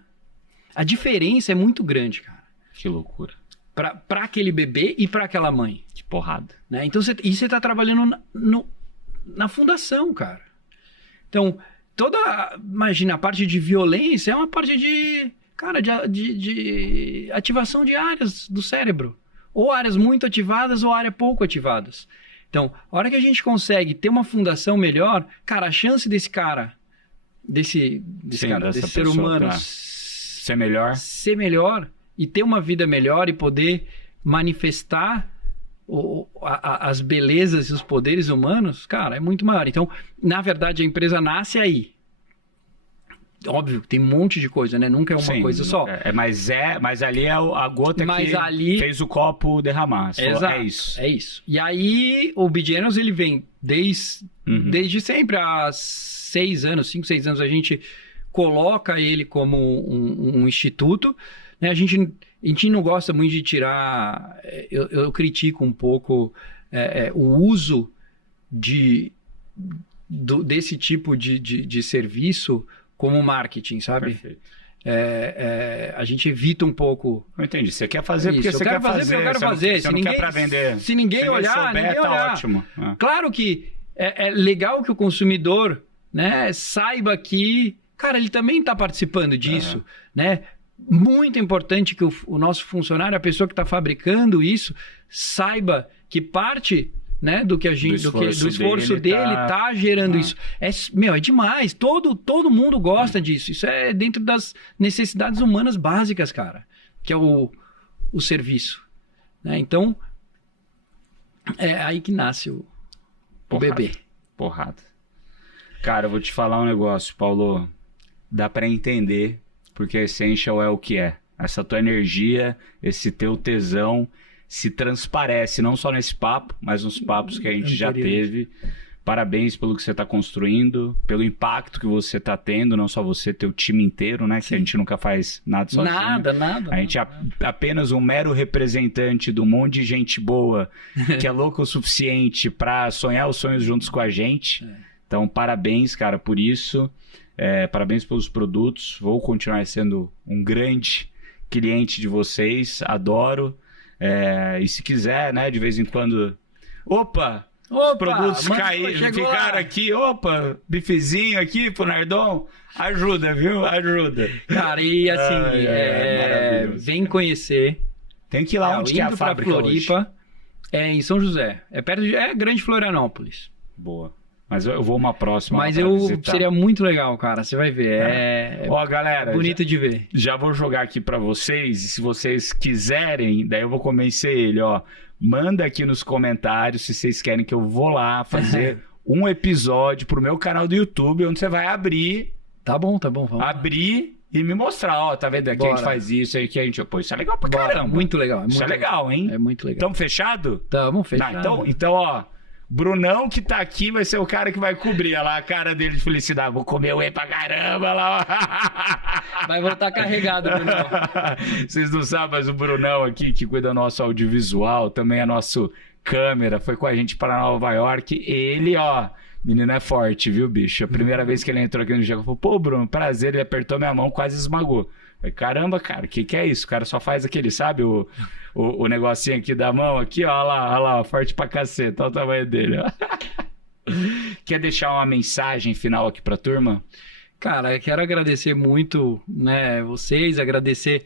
A diferença é muito grande, cara. Que loucura. Para aquele bebê e para aquela mãe. Que porrada. Né? Então, você está trabalhando na fundação, cara. Então, imagina, a parte de violência é uma parte de ativação de áreas do cérebro. Ou áreas muito ativadas ou áreas pouco ativadas. Então, a hora que a gente consegue ter uma fundação melhor, cara, a chance desse ser humano ser melhor e ter uma vida melhor e poder manifestar as belezas e os poderes humanos, cara, é muito maior. Então, na verdade, a empresa nasce aí. Óbvio, tem um monte de coisa, né? Nunca é uma coisa só. Mas ali é a gota fez o copo derramar. Exato, é isso. É isso. E aí, o BeGenius, ele vem desde sempre, há 5, 6 anos, a gente coloca ele como um instituto, né? A gente não gosta muito de tirar... Eu critico um pouco o uso desse tipo de serviço como marketing, sabe? Perfeito. A gente evita um pouco... Eu entendi. Você quer fazer porque isso. você quer fazer. Eu quero fazer. Você não quer pra vender. Se ninguém olhar, ninguém tá olhar. Ótimo. Claro que é legal que o consumidor, né, saiba que, cara, ele também está participando disso, né? Muito importante que o nosso funcionário, a pessoa que está fabricando isso, saiba que parte, né, do esforço dele tá gerando isso. É demais. Todo mundo gosta disso. Isso é dentro das necessidades humanas básicas, cara, que é o serviço, né? Então, é aí que nasce o bebê. Porrada. Cara, eu vou te falar um negócio, Paulo. Dá pra entender porque a Essential é o que é. Essa tua energia, esse teu tesão se transparece, não só nesse papo, mas nos papos que a gente já teve. Parabéns pelo que você está construindo, pelo impacto que você está tendo, não só você, teu time inteiro, né? Sim. Que a gente nunca faz nada sozinho. Nada. A gente é apenas um mero representante de um monte de gente boa que é louca o suficiente para sonhar os sonhos juntos com a gente. Então, parabéns, cara, por isso. Parabéns pelos produtos. Vou continuar sendo um grande cliente de vocês. Adoro. E se quiser, né, de vez em quando... Opa, os produtos ficaram aqui. Opa, bifezinho aqui pro Nardon. Ajuda, viu? Ajuda. Cara, e assim, vem conhecer. Tem que ir lá onde que é a fábrica Floripa, hoje. É em São José. É perto Grande Florianópolis. Boa. Mas eu vou uma próxima. Mas seria muito legal, cara. Você vai ver. Ó, galera. Bonito de ver. Já vou jogar aqui pra vocês. E se vocês quiserem, daí eu vou convencer ele, ó. Manda aqui nos comentários se vocês querem que eu vou lá fazer um episódio pro meu canal do YouTube, onde você vai abrir. Tá bom. Vamos abrir e me mostrar, ó. Tá vendo? Aqui a gente faz isso, aí que a gente... Pô, isso é legal pra caramba. Muito legal. Isso é legal, hein? É muito legal. Tamo fechado? Tamo fechado. Então, ó... Brunão que tá aqui vai ser o cara que vai cobrir. Olha lá a cara dele de felicidade. Vou comer whey pra caramba lá. Vai voltar carregado, Brunão. Vocês não sabem, mas o Brunão aqui, que cuida do nosso audiovisual, também é nosso câmera, foi com a gente para Nova York. Ele, ó, menino é forte, viu, bicho? A primeira vez que ele entrou aqui no dia, eu falei, pô, Bruno, prazer. Ele apertou minha mão, quase esmagou. Falei, caramba, cara, o que é isso? O cara só faz aquele, sabe, o negocinho aqui da mão, aqui, ó lá, forte pra cacete, olha o tamanho dele, ó. Quer deixar uma mensagem final aqui pra turma? Cara, eu quero agradecer muito, né, vocês, agradecer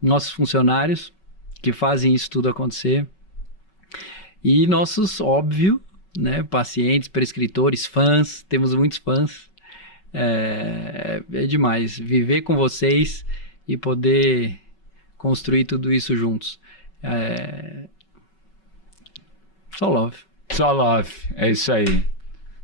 nossos funcionários que fazem isso tudo acontecer e nossos, óbvio, né, pacientes, prescritores, fãs, temos muitos fãs. É demais viver com vocês e poder construir tudo isso juntos. Só love. Só love, é isso aí.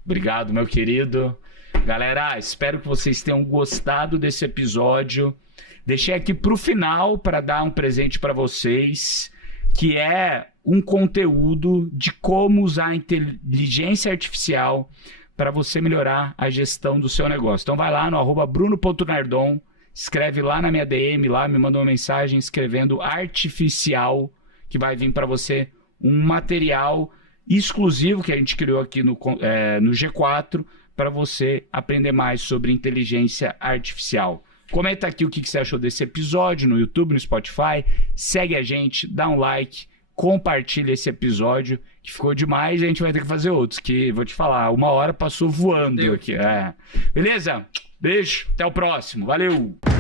Obrigado, meu querido. Galera, espero que vocês tenham gostado desse episódio. Deixei aqui pro final para dar um presente para vocês, que é um conteúdo de como usar a inteligência artificial para você melhorar a gestão do seu negócio. Então vai lá no @bruno.nardon, escreve lá na minha DM, lá me manda uma mensagem escrevendo artificial, que vai vir para você um material exclusivo que a gente criou aqui no G4 para você aprender mais sobre inteligência artificial. Comenta aqui o que você achou desse episódio no YouTube, no Spotify. Segue a gente, dá um like, compartilha esse episódio, que ficou demais e a gente vai ter que fazer outros, que vou te falar, 1 hora passou voando aqui. Beleza? Beijo, até o próximo. Valeu!